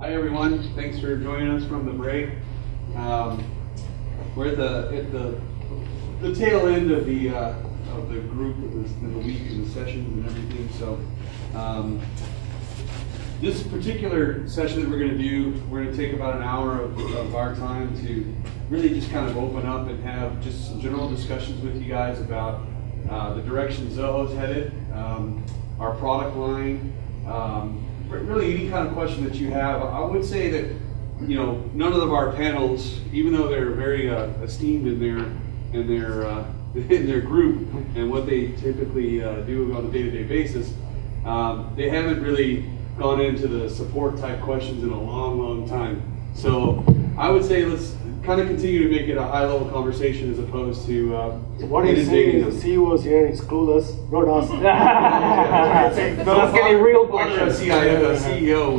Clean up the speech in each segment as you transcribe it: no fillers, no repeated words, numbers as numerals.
Hi everyone, thanks for joining us from the break. We're at the tail end of the group of the week and the sessions and everything. So this particular session that we're going to do, we're going to take about an hour of our time to really just kind of open up and have just some general discussions with you guys about the direction Zoho's headed, our product line. Really any kind of question that you have. I would say that, you know, none of our panels, even though they're very esteemed in their group and what they typically do on a day-to-day basis, they haven't really gone into the support type questions in a long time. So I would say let's kind of continue to make it a high-level conversation as opposed to what he's saying is the CEOs here exclude us, not us. Let's get a real question. A CEO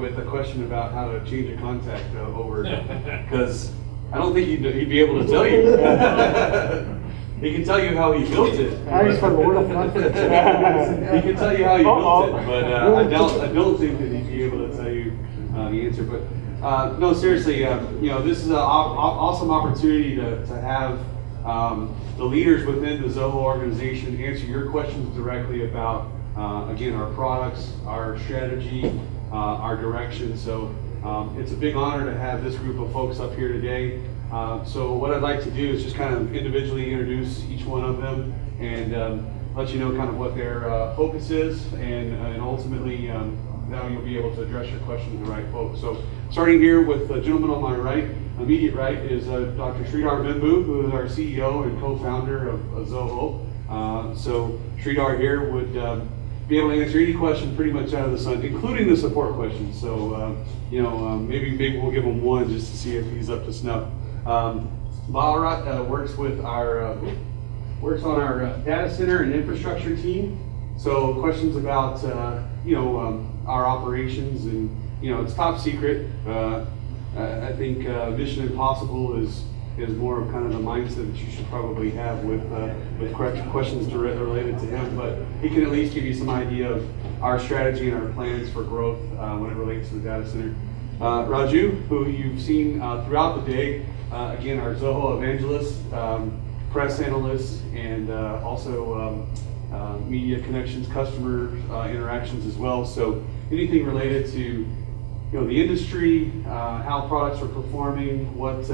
with a question about how to change a contact over, because I don't think he'd be able to tell you. He can tell you how he built it. I just from word of confidence. He can tell you how he built it, but I don't think that he'd be able to tell you the answer. But no, seriously, you know, this is an awesome opportunity to have the leaders within the Zoho organization answer your questions directly about, again, our products, our strategy, our direction. So it's a big honor to have this group of folks up here today. So what I'd like to do is just kind of individually introduce each one of them and let you know kind of what their focus is, and ultimately now you'll be able to address your questions to the right folks. So starting here with the gentleman on my right, immediate right, is Dr. Sridhar Bimbu, who is our CEO and co-founder of Zoho. So Sridhar here would be able to answer any question pretty much out of the sun, including the support questions. So you know, maybe we'll give him one just to see if he's up to snuff. Balarat works with our works on our data center and infrastructure team. So questions about you know, our operations, and you know, it's top secret. I think Mission Impossible is more of kind of the mindset that you should probably have with questions related to him, but he can at least give you some idea of our strategy and our plans for growth when it relates to the data center. Raju, who you've seen throughout the day, again, our Zoho evangelist, press analyst, and also media connections, customer interactions as well. So anything related to, you know, the industry, how products are performing, what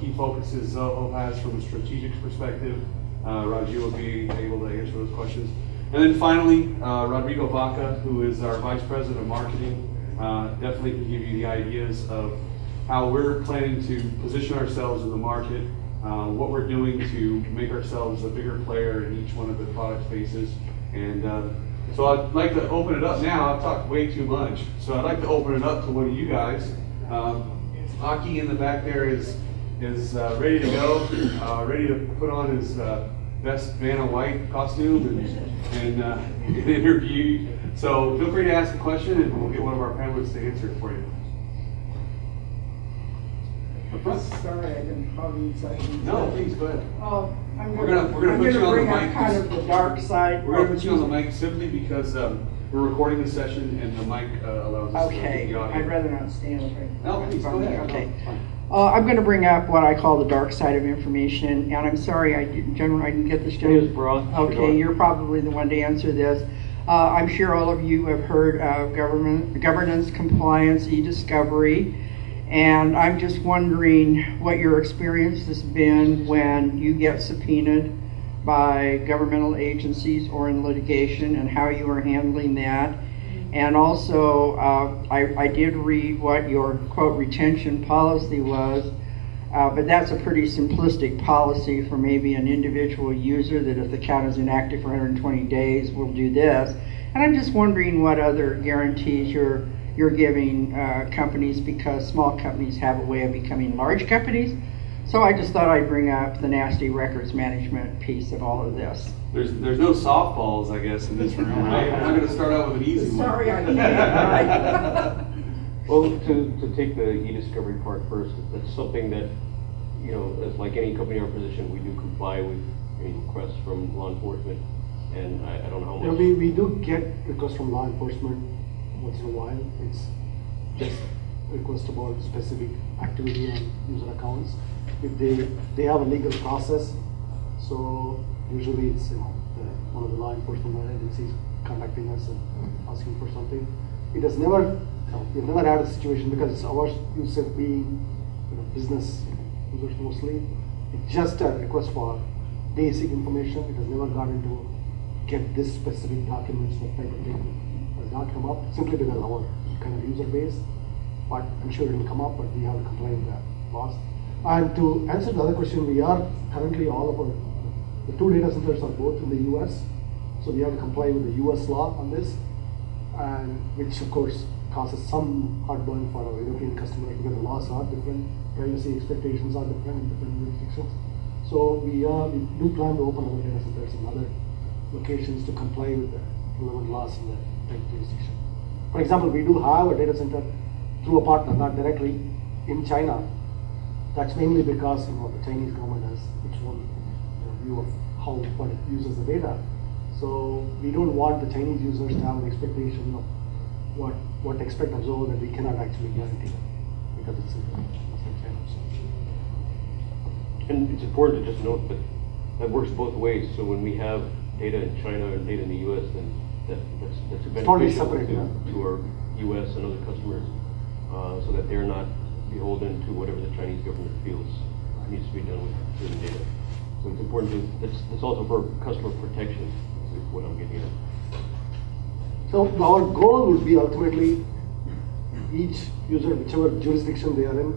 key focuses Zoho has from a strategic perspective, Raju will be able to answer those questions. And then finally, Rodrigo Vaca, who is our Vice President of Marketing, definitely can give you the ideas of how we're planning to position ourselves in the market, what we're doing to make ourselves a bigger player in each one of the product spaces. And so I'd like to open it up now. I've talked way too much. So I'd like to open it up to one of you guys. Aki in the back there is ready to go, ready to put on his best Vanna White costume and interview. So feel free to ask a question and we'll get one of our panelists to answer it for you. Sorry, I didn't call you second. No, please go ahead. We're gonna put you on the mic. Kind of the dark side. We're gonna put you on the mic simply because we're recording the session and the mic allows us to get the audio. I'd rather not stand right now. No, please go ahead. Okay. I'm going to bring up what I call the dark side of information, and I'm sorry, I didn't get this done. Okay, you're probably the one to answer this. I'm sure all of you have heard of governance, compliance, e-discovery, and I'm just wondering what your experience has been when you get subpoenaed by governmental agencies or in litigation, and how you are handling that. And also, I did read what your, quote, retention policy was, but that's a pretty simplistic policy for maybe an individual user, that if the account is inactive for 120 days, we'll do this. And I'm just wondering what other guarantees you're giving companies, because small companies have a way of becoming large companies. So I just thought I'd bring up the nasty records management piece of all of this. There's no softballs, I guess, in this room, right? I'm not going to start out with an easy one. Sorry, I can't. Well, to take the e-discovery part first, that's something that, you know, as like any company in our position, we do comply with any requests from law enforcement, and I don't know how much. Yeah, we do get requests from law enforcement once in a while. just request about specific activity on user accounts. If they have a legal process, so usually it's one of the law enforcement agencies contacting us and asking for something. It has never, we've never had a situation, because our users being business users mostly, it's just a request for basic information. It has never gotten to get this specific documents, that type of thing has not come up, simply because of our kind of user base. But I'm sure it will come up, but we have to comply with that laws. And to answer the other question, we are currently all of the 2 data centers are both in the US, so we have to comply with the US law on this, and which of course causes some heartburn for our European customers, because the laws are different, privacy expectations are different in different jurisdictions. So we do plan to open other data centers in other locations to comply with the relevant laws in the jurisdiction. For example, we do have a data center through a partner, not directly, in China. That's mainly because the Chinese government has its own view of what it uses the data. So we don't want the Chinese users to have an expectation of what to expect of Zoho that we cannot actually guarantee them, because it's in China. And it's important to just note that that works both ways. So when we have data in China and data in the US, then that's a beneficial to our US and other customers, so that they're not beholden to whatever the Chinese government feels needs to be done with the data. So it's important it's also for customer protection, is what I'm getting at. So our goal would be ultimately each user, whichever jurisdiction they are in,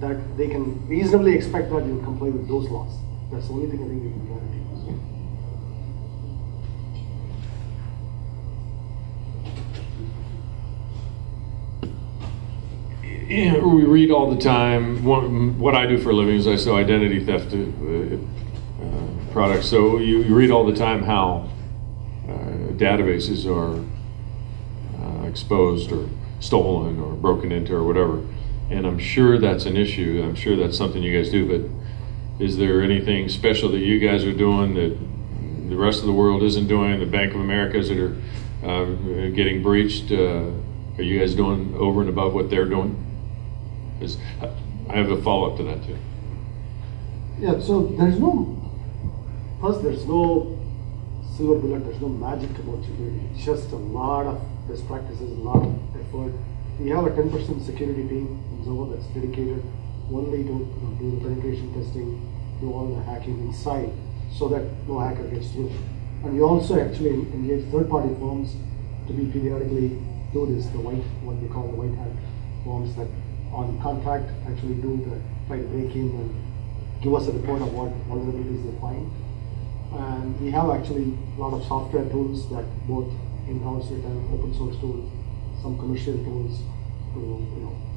that they can reasonably expect that you comply with those laws. That's the only thing I think we can guarantee. We read all the time. What I do for a living is I sell identity theft products. So you read all the time how databases are exposed or stolen or broken into or whatever. And I'm sure that's an issue. I'm sure that's something you guys do. But is there anything special that you guys are doing that the rest of the world isn't doing? The Bank of Americas that are getting breached, are you guys doing over and above what they're doing? I have a follow-up to that too. Yeah, so there's no silver bullet, there's no magic about security. It's just a lot of best practices, a lot of effort. We have a 10% security team in Zoho that's dedicated only to do the penetration testing, do all the hacking inside, so that no hacker gets through. And we also actually engage third-party firms to be periodically do this, what we call the white hat firms that on contract actually try to break in and give us a report of what vulnerabilities they find. And we have actually a lot of software tools that both in-house and open source tools, some commercial tools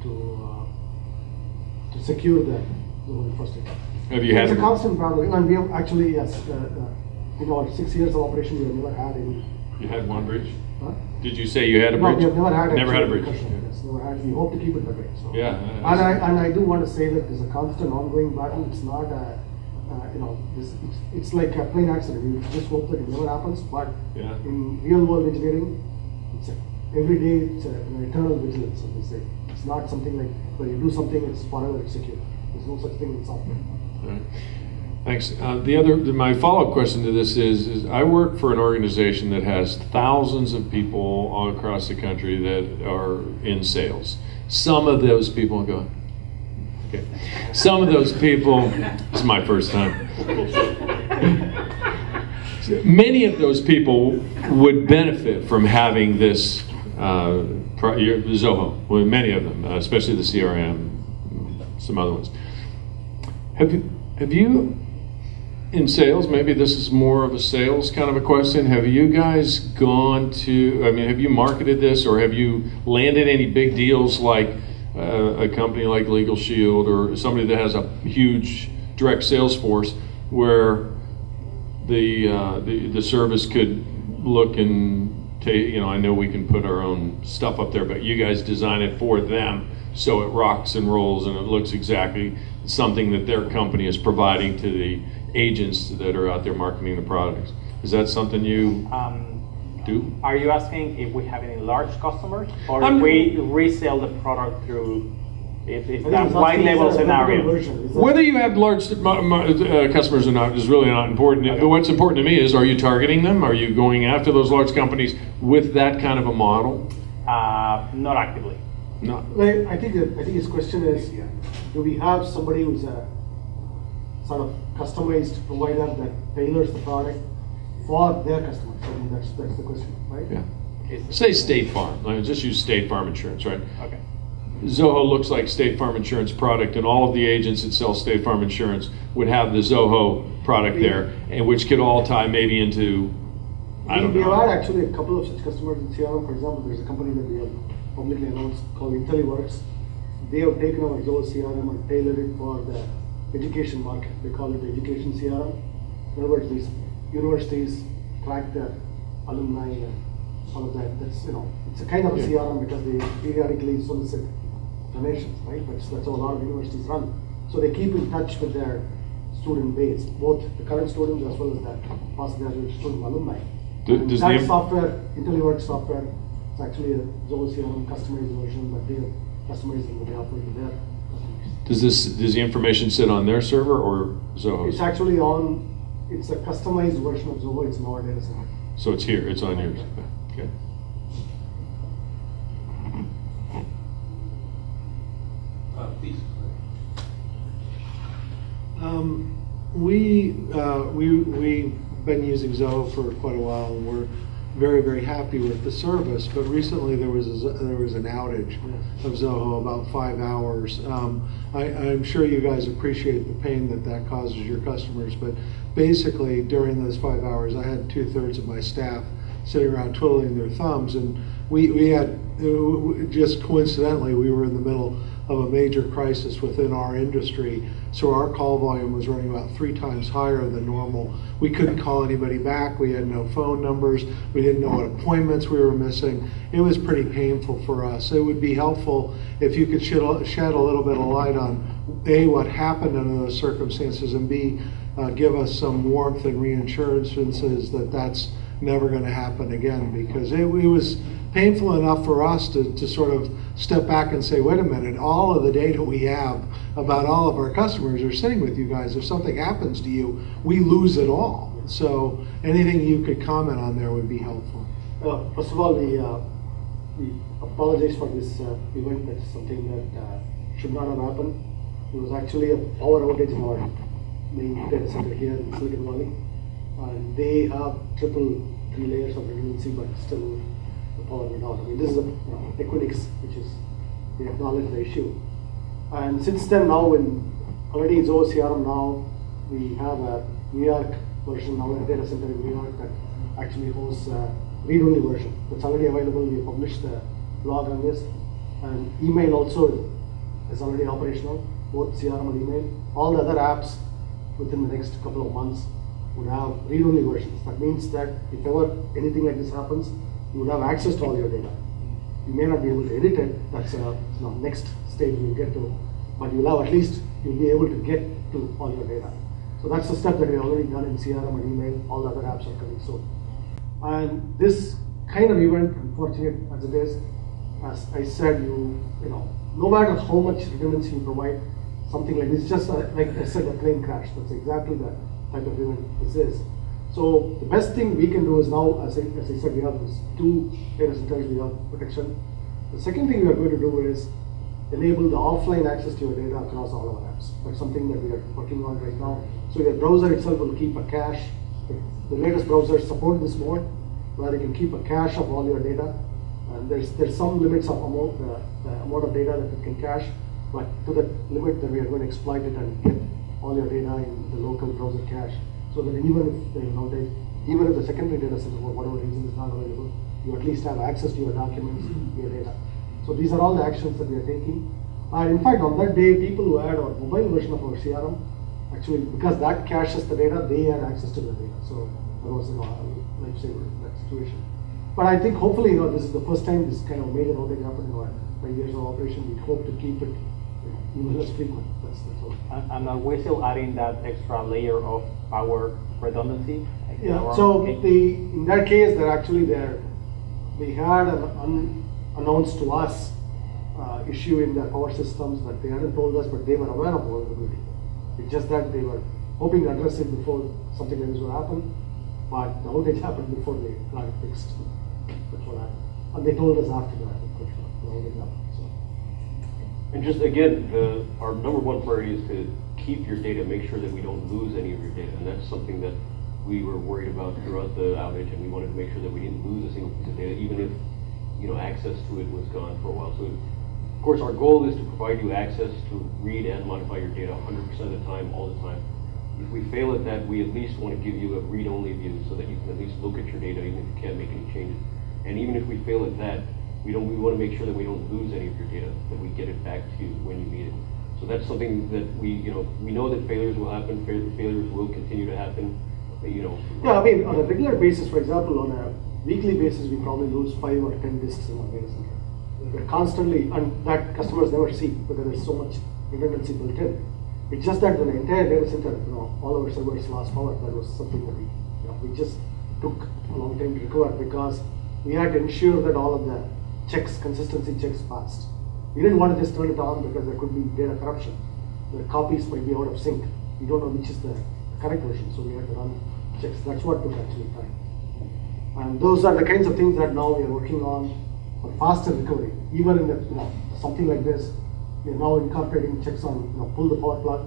to secure the infrastructure. Have you had it's a constant problem, and we have actually, yes, in our 6 years of operation, we have never had any. You had one breach? Huh? Did you say you had a breach? No, we have never had a breach. Yes, never had. We hope to keep it that way. So. Yeah. And I do want to say that there's a constant ongoing battle. It's not it's like a plain accident. You just hope that it never happens. But in real world engineering, every day it's an eternal vigilance, as they say. It's not something like where you do something, it's forever secure. There's no such thing in software. All right. Thanks. My follow-up question to this is I work for an organization that has thousands of people all across the country that are in sales. Some of those people go, okay. Some of those people, this is my first time. Many of those people would benefit from having this Zoho. Well, many of them, especially the CRM, some other ones. Have you in sales, maybe this is more of a sales kind of a question, have you guys gone to, have you marketed this, or have you landed any big deals like a company like Legal Shield or somebody that has a huge direct sales force where the service could look and take, I know we can put our own stuff up there, but you guys design it for them so it rocks and rolls and it looks exactly something that their company is providing to the agents that are out there marketing the products. Is that something you? do? Are you asking if we have any large customers, or I'm- if we resell the product through, if I think that it's white asking, label is that a scenario? version? Is that- Whether you have large customers or not is really not important. Okay. What's important to me is, are you targeting them? Are you going after those large companies with that kind of a model? Not actively. No. Well, I think his question is, do we have somebody who's a sort of customized provider that tailors the product for their customers? I think that's the question, right? Yeah. Say State Farm. Just use State Farm Insurance, right? Okay. Zoho looks like State Farm Insurance product, and all of the agents that sell State Farm Insurance would have the Zoho product there, and which could all tie maybe into, I don't We know. have had actually a couple of such customers in CRM. For example, there's a company that we have publicly announced called IntelliWorks. They have taken our Zoho CRM and tailored it for the education market. They call it the education CRM. In other words, these universities track their alumni and all of that. That's, it's a kind of a Yeah. CRM because they periodically solicit donations, right? That's how a lot of universities run. So they keep in touch with their student base, both the current students as well as the postgraduate student alumni. And Does that the software, IntelliWorks software, it's actually a Zoho CRM customized version that they have customized and they offer to their customers. does the information sit on their server or Zoho's? It's actually it's a customized version of Zoho. It's in our data center. So it's here. It's on yours. Okay. Please. We've been using Zoho for quite a while, and we're very, very happy with the service. But recently there was an outage of Zoho, about 5 hours. I'm sure you guys appreciate the pain that causes your customers, but basically during those 5 hours, I had 2/3 of my staff sitting around twiddling their thumbs, and we had, just coincidentally, we were in the middle of a major crisis within our industry, so our call volume was running about 3 times higher than normal. We couldn't call anybody back, we had no phone numbers, we didn't know what appointments we were missing. It was pretty painful for us. It would be helpful if you could shed a little bit of light on A, what happened under those circumstances, and B, give us some warmth and reassurances that that's never going to happen again, because it was painful enough for us to sort of step back and say, wait a minute, all of the data we have about all of our customers are sitting with you guys. If something happens to you, we lose it all. So anything you could comment on there would be helpful. First of all, we apologize for this event. That's something that should not have happened. It was actually a power outage in our main data center here in Silicon Valley. And they have 3 layers of redundancy, but still the power went out. I mean, this is a Equinix, which is, they acknowledge the issue. And since then, now already in Zoho CRM now, we have a New York version now in a data center in New York that actually hosts a read-only version. That's already available. We published the blog on this. And email also is already operational, both CRM and email. All the other apps within the next couple of months would have read-only versions. That means that if ever anything like this happens, you would have access to all your data. You may not be able to edit it. That's next stage we'll get to. But you'll have at least, you'll be able to get to all your data. So that's the step that we've already done in CRM and email. All the other apps are coming soon. And this kind of event, unfortunate as it is, as I said, no matter how much redundancy you provide, something like this, just like I said, a plane crash. That's exactly the type of event this is. So the best thing we can do is now, as I said, we have these 2 data centers, we have protection. The second thing we are going to do is enable the offline access to your data across all our apps. That's something that we are working on right now. So your browser itself will keep a cache. The latest browsers support this mode, where you can keep a cache of all your data. And there's some limits of the amount of data that it can cache, but to the limit that we are going to exploit it and get all your data in the local browser cache, so that even if the secondary data center for whatever reason is not available, you at least have access to your documents, your data. So these are all the actions that we are taking. And in fact, on that day, people who had our mobile version of our CRM, actually, because that caches the data, they had access to the data. So that was a lifesaver in that situation. But I think hopefully, this is the first time this kind of major outage happened in our 5 years of operation. We hope to keep it less frequent. That's all. And are we still adding that extra layer of power redundancy? Yeah. So in that case, they're actually there. They had an unannounced to us issue in their power systems that they hadn't told us, but they were aware of vulnerability. It's just that they were hoping to address it before something like this would happen, but the outage happened before they got it fixed. That's what happened. And they told us after that, the outage happened. So. And just again, our number one priority is to keep your data, make sure that we don't lose any of your data, and that's something that we were worried about throughout the outage, and we wanted to make sure that we didn't lose a single piece of data, even if access to it was gone for a while. So, of course, our goal is to provide you access to read and modify your data 100% of the time, all the time. If we fail at that, we at least want to give you a read-only view so that you can at least look at your data, even if you can't make any changes. And even if we fail at that, we want to make sure that we don't lose any of your data, that we get it back to you when you need it. So that's something that we know that failures will happen. Failures will continue to happen. Yeah, I mean, on a regular basis, for example, on a weekly basis, we probably lose 5 or 10 disks in our data center. We're constantly, and that customers never see because there's so much redundancy built in. It's just that the entire data center, all our servers lost power. That was something that we just took a long time to recover because we had to ensure that all of the checks, consistency checks passed. We didn't want to just turn it on because there could be data corruption. The copies might be out of sync. We don't know which is the correct version, so we had to run checks. That's what took actually time. And those are the kinds of things that now we are working on for faster recovery. Even in something like this, we are now incorporating checks on pull the power plug,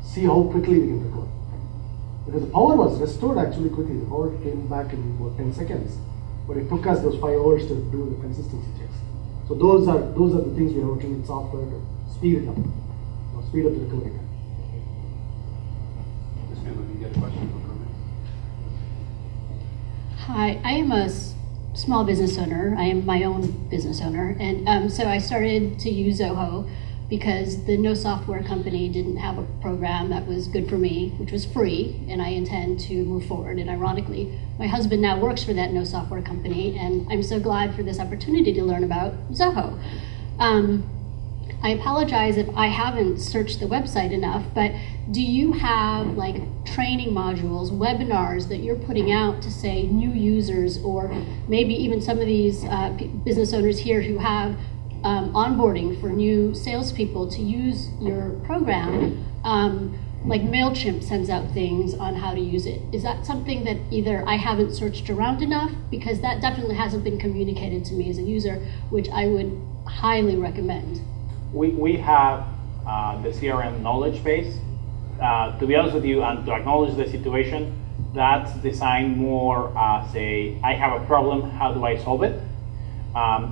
see how quickly we can recover. Because the power was restored actually quickly. The power came back in about 10 seconds, but it took us those 5 hours to do the consistency checks. So those are the things we are working in software to speed it up, speed up the recovery time. Ms. Miller, you get a question from her? Hi, I am a small business owner. I am my own business owner, and so I started to use Zoho because the no software company didn't have a program that was good for me, which was free, and I intend to move forward. And ironically, my husband now works for that no software company, and I'm so glad for this opportunity to learn about Zoho. I apologize if I haven't searched the website enough, but do you have like training modules, webinars that you're putting out to say new users, or maybe even some of these business owners here who have onboarding for new salespeople to use your program? Like MailChimp sends out things on how to use it. Is that something that either I haven't searched around enough, because that definitely hasn't been communicated to me as a user, which I would highly recommend. We have the CRM knowledge base. To be honest with you, and to acknowledge the situation, that's designed more as I have a problem, how do I solve it?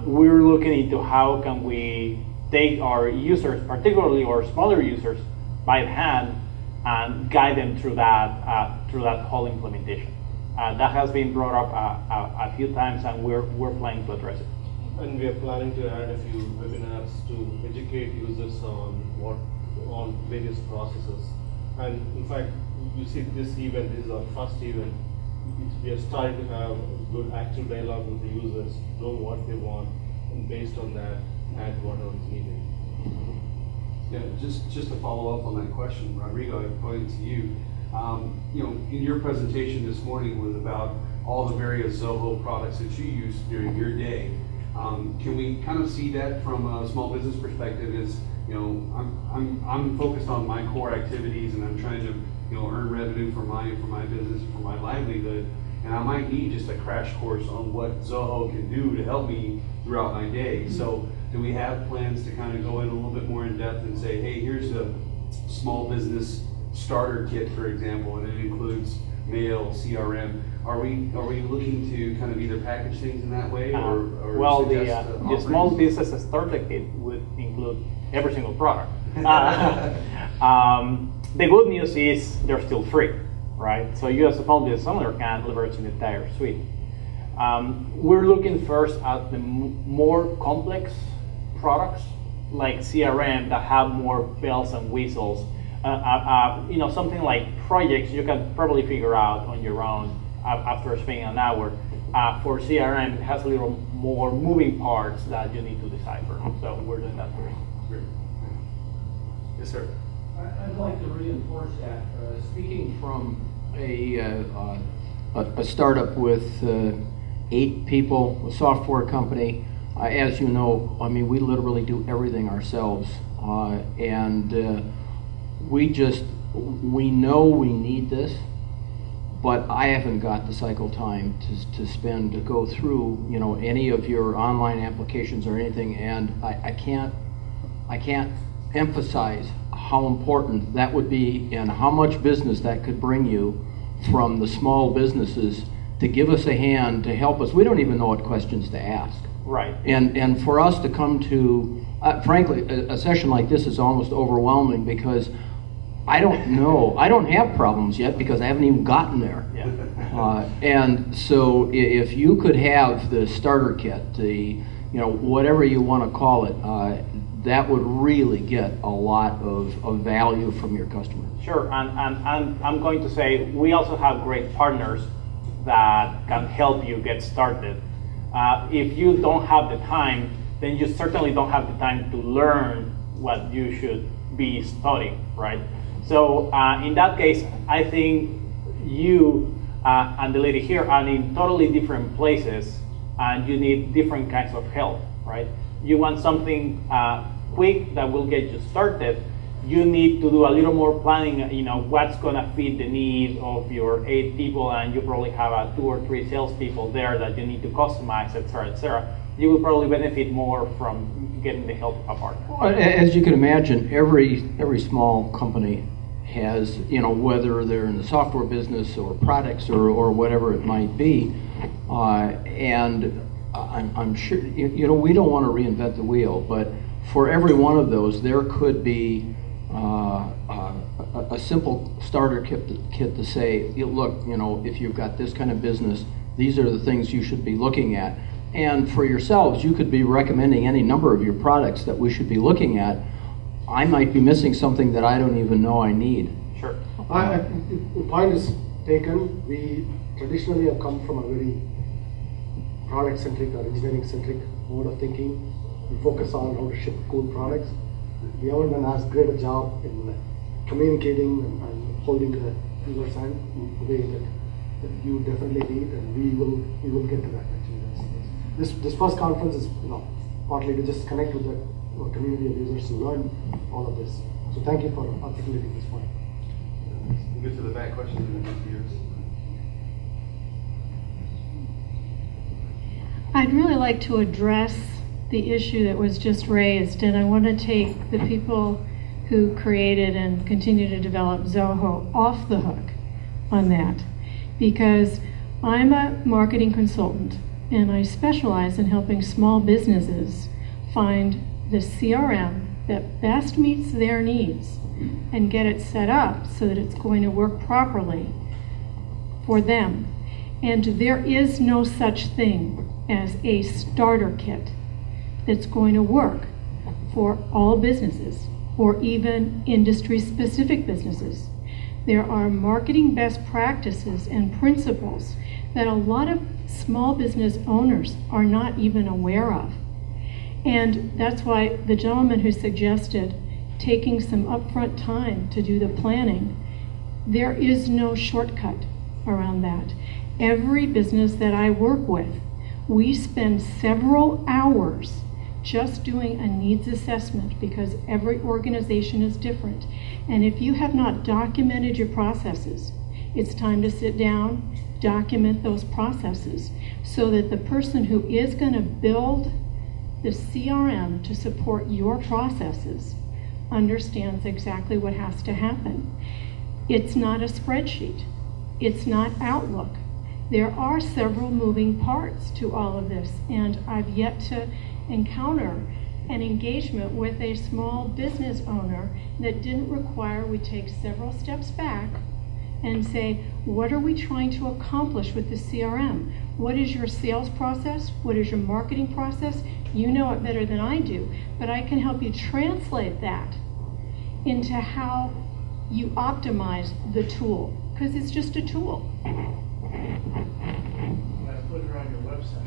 We're looking into how can we take our users, particularly our smaller users, by the hand and guide them through that whole implementation. That has been brought up a few times, and we're planning to address it. And we are planning to add a few webinars to educate users on various processes. And in fact, you see this event is our first event. We are starting to have good active dialogue with the users, know what they want, and based on that, add whatever is needed. Yeah, just to follow up on that question, Rodrigo, I pointed to you. In your presentation this morning was about all the various Zoho products that you use during your day. Can we kind of see that from a small business perspective? Is I'm focused on my core activities, and I'm trying to earn revenue for my business, for my livelihood, and I might need just a crash course on what Zoho can do to help me throughout my day. So do we have plans to kind of go in a little bit more in depth and say, hey, here's a small business starter kit, for example, and it includes mail, CRM. Are we looking to kind of either package things in that way, or well, suggest the small business starter kit would include every single product. The good news is they're still free, right? So you as a small business owner can leverage the entire suite. We're looking first at the more complex products like CRM that have more bells and whistles. Something like projects you can probably figure out on your own after spending an hour. For CRM, it has a little more moving parts that you need to decipher. So we're doing that first. Great. Yes, sir. I'd like to reinforce that. Speaking from a startup with 8 people, a software company, as you know, I mean, we literally do everything ourselves. We know we need this, but I haven't got the cycle time to spend to go through, you know, any of your online applications or anything, and I can't emphasize how important that would be and how much business that could bring you from the small businesses to give us a hand to help us. We don't even know what questions to ask. Right. And for us to come to, frankly, a session like this is almost overwhelming because I don't know. I don't have problems yet because I haven't even gotten there. Yeah. And so if you could have the starter kit, the, you know, whatever you want to call it, that would really get a lot of value from your customers. Sure, and I'm going to say we also have great partners that can help you get started. If you don't have the time, then you certainly don't have the time to learn what you should be studying, right? So in that case, I think you and the lady here are in totally different places, and you need different kinds of help, right? You want something quick that will get you started. You need to do a little more planning, you know, what's gonna fit the needs of your 8 people, and you probably have 2 or 3 salespeople there that you need to customize, et cetera, et cetera. You will probably benefit more from getting the help of a partner. Well, as you can imagine, every small company has, you know, whether they're in the software business or products or whatever it might be, and I'm sure, you know, we don't want to reinvent the wheel, but for every one of those, there could be a simple starter kit to say, look, you know, if you've got this kind of business, these are the things you should be looking at. And for yourselves, you could be recommending any number of your products that we should be looking at. I might be missing something that I don't even know I need. Sure. The point is taken. We traditionally have come from a very product-centric or engineering-centric mode of thinking. We focus on how to ship cool products. We haven't done as great a job in communicating and holding the user's hand in the way that you definitely need, and we will get to that actually. This first conference is, you know, partly to just connect with the community of users to learn all of this. So thank you for articulating this point. We'll get to the back questions in a few years. I'd really like to address the issue that was just raised, and I want to take the people who created and continue to develop Zoho off the hook on that, because I'm a marketing consultant and I specialize in helping small businesses find the CRM that best meets their needs and get it set up so that it's going to work properly for them. And there is no such thing as a starter kit that's going to work for all businesses or even industry-specific businesses. There are marketing best practices and principles that a lot of small business owners are not even aware of. And that's why the gentleman who suggested taking some upfront time to do the planning, there is no shortcut around that. Every business that I work with, we spend several hours just doing a needs assessment because every organization is different. And if you have not documented your processes, it's time to sit down, document those processes so that the person who is going to build the CRM to support your processes understands exactly what has to happen. It's not a spreadsheet. It's not Outlook. There are several moving parts to all of this, and I've yet to encounter an engagement with a small business owner that didn't require we take several steps back and say, what are we trying to accomplish with the CRM? What is your sales process? What is your marketing process? You know it better than I do, but I can help you translate that into how you optimize the tool, because it's just a tool. Let's put her on your website.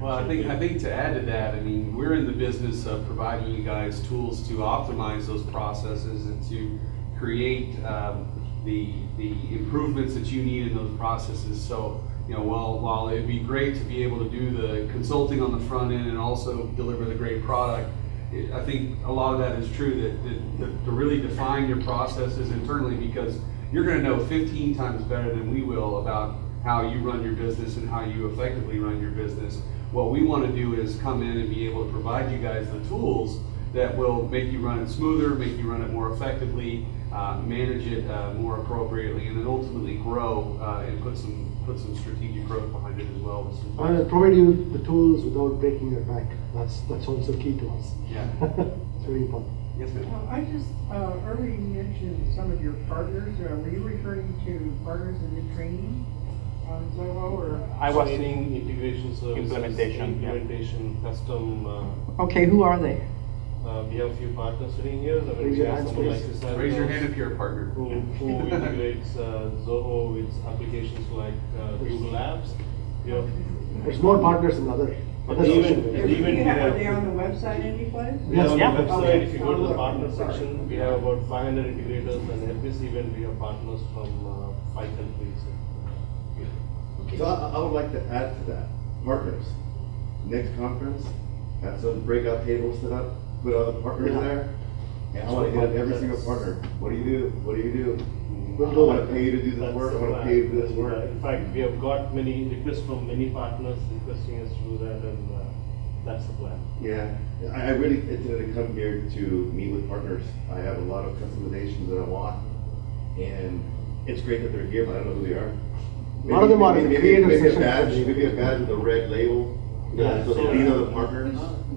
Well, I think to add to that, I mean, we're in the business of providing you guys tools to optimize those processes and to create the improvements that you need in those processes. So, you know, while it'd be great to be able to do the consulting on the front end and also deliver the great product, I think a lot of that is true, that to really define your processes internally, because you're going to know 15 times better than we will about how you run your business and how you effectively run your business. What we want to do is come in and be able to provide you guys the tools that will make you run it smoother, make you run it more effectively, manage it more appropriately, and then ultimately grow and put some strategic growth behind it as well. Provide you the tools without breaking your back. That's also key to us. Yeah. It's very important. Yes, ma'am. I just earlier you mentioned some of your partners. Were you referring to partners in the training on Zoho, or I was training, integration services, implementation, custom. okay, who are they? We have a few partners sitting here. I mean, we have someone like this. Raise your hand if you're a partner. Who integrates Zoho with applications like Google Apps. There's more partners than others. Are they on the website any place? Yes, on Yeah. the website, Okay. if you go to the partner section, we have about 500 integrators, and at this event we have partners from 5 countries. So I would like to add to that, partners. Next conference, have some breakout tables set up, put other partners there, and I want to hit up every single partner. What do you do? What do you do? I want to pay you to do this work. I want to pay you to do this work. In fact, we have got many requests from many partners requesting us to do that, and that's the plan. Yeah, I really intended to come here to meet with partners. I have a lot of customizations that I want, and it's great that they're here, but I don't know who they are. A lot of them are in the creative maybe a session. badge, maybe a badge with a red label. Yeah, So so- these are the partners.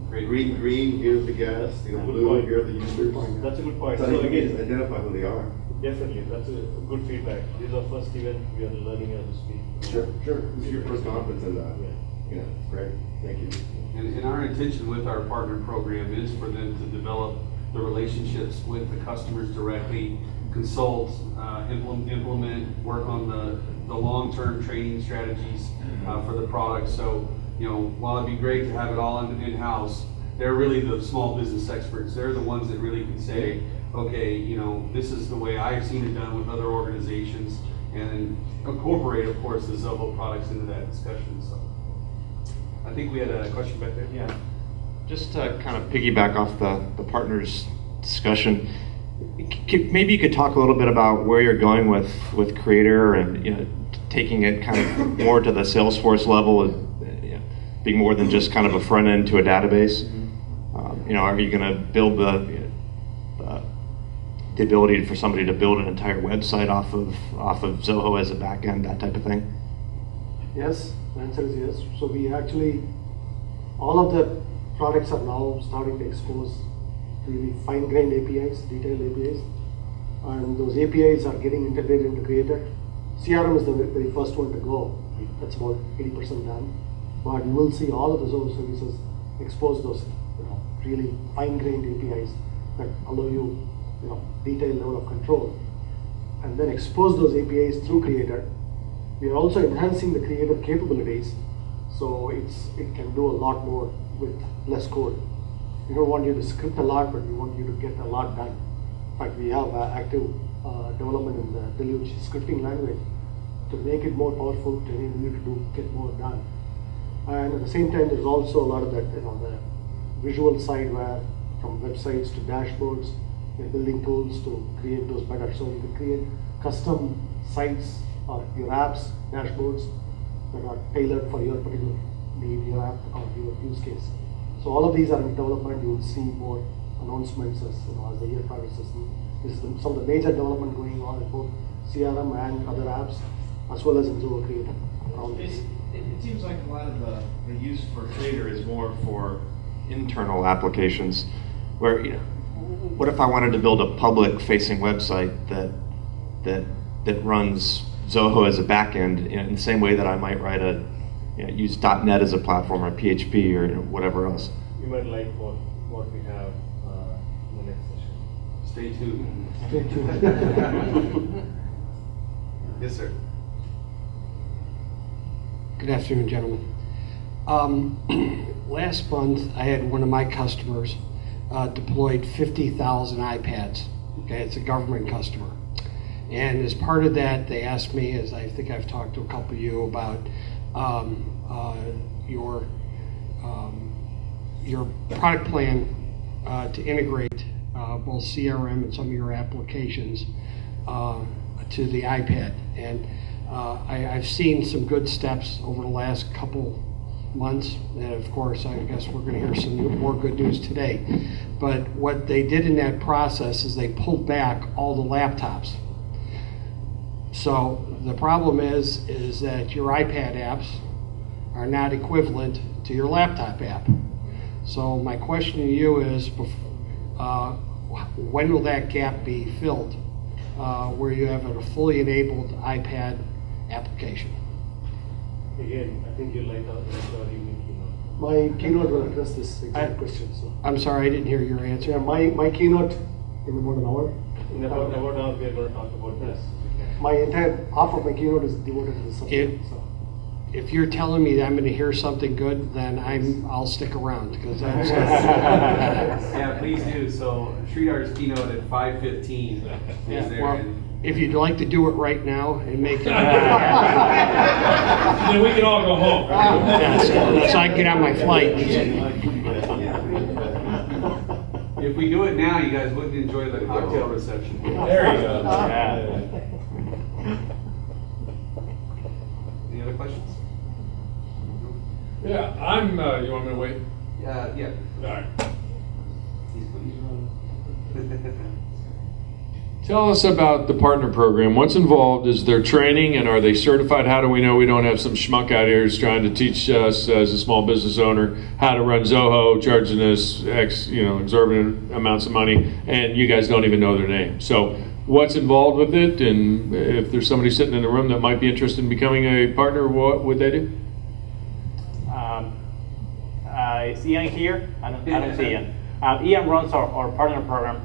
Green, here's the guests. Good Blue, point. here are the users. That's a good point. So So you can just again, identify who they are. definitely, that's a good feedback. This is our first event, we are learning how to speak. Sure. This is your first conference in that. Yeah. Great. Thank you. And our intention with our partner program is for them to develop the relationships with the customers directly, consult, implement, work on the long-term training strategies for the product. So, you know, while it'd be great to have it all in-house, they're really the small business experts. They're the ones that really can say, okay, you know, this is the way I've seen it done with other organizations, and incorporate, of course, the Zoho products into that discussion. So I think we had a question back there. Yeah. Just to kind of piggyback off the partners discussion, maybe you could talk a little bit about where you're going with Creator, and, you know, taking it kind of more to the Salesforce level, and, you know, being more than just kind of a front end to a database. You know, are you going to build the ability for somebody to build an entire website off of Zoho as a back end, that type of thing? Yes, the answer is yes. So we actually, all of the products are now starting to expose really fine-grained APIs, detailed APIs, and those APIs are getting integrated into Creator. CRM is the very first one to go. That's about 80% done. But you will see all of the Zoho services expose those, you know, really fine-grained APIs that allow you, you know, detailed level of control, and then expose those APIs through Creator. We are also enhancing the Creator capabilities, so it can do a lot more with less code. We don't want you to script a lot, but we want you to get a lot done. In fact, we have active development in the Deluge scripting language to make it more powerful, to enable you to get more done. And at the same time, there's also a lot of that, you know, the visual side, where from websites to dashboards, we're building tools to create those better. So you can create custom sites or your apps, dashboards that are tailored for your particular need, your app or your use case. So all of these are in development. You will see more announcements as, you know, as the year progresses. This is some of the major development going on in both CRM and other apps, as well as in Zoho Creator. It seems like a lot of the use for Creator is more for internal applications, where, you know, what if I wanted to build a public-facing website that runs Zoho as a backend, in the same way that I might write use .NET as a platform, or PHP, or, you know, whatever else. You might like what we have in the next session. Stay tuned. Stay tuned. Yes, sir. Good afternoon, gentlemen. Last month, I had one of my customers deployed 50,000 iPads. Okay, it's a government customer. And as part of that, they asked me, as I think I've talked to a couple of you about your product plan to integrate both CRM and some of your applications to the iPad. And I've seen some good steps over the last couple months, and of course I guess we're going to hear some more good news today. But what they did in that process is they pulled back all the laptops. So the problem is that your iPad apps are not equivalent to your laptop app. So my question to you is, when will that gap be filled, where you have a fully enabled iPad application? Again, I think you laid out your evening keynote. My keynote will address this exact question. So. I'm sorry, I didn't hear your answer. Yeah, my keynote in about an hour. In about an hour, we are going to talk about this. My entire half of my keynote is devoted to the subject. If you're telling me that I'm going to hear something good, then I'll stick around because that's. Yeah, please do. So Sridar's keynote at 5:15 is there. Well, if you'd like to do it right now and make it. Then we can all go home. So I can get on my flight. If we do it now, you guys wouldn't enjoy the cocktail reception. There you go. Any other questions? Yeah, you want me to wait? Yeah. All right. Tell us about the partner program. What's involved? Is there training, and are they certified? How do we know we don't have some schmuck out here who's trying to teach us as a small business owner how to run Zoho, charging us exorbitant amounts of money, and you guys don't even know their name? So what's involved with it, and if there's somebody sitting in the room that might be interested in becoming a partner, what would they do? Is Ian here? I don't see Ian. Ian runs our partner program.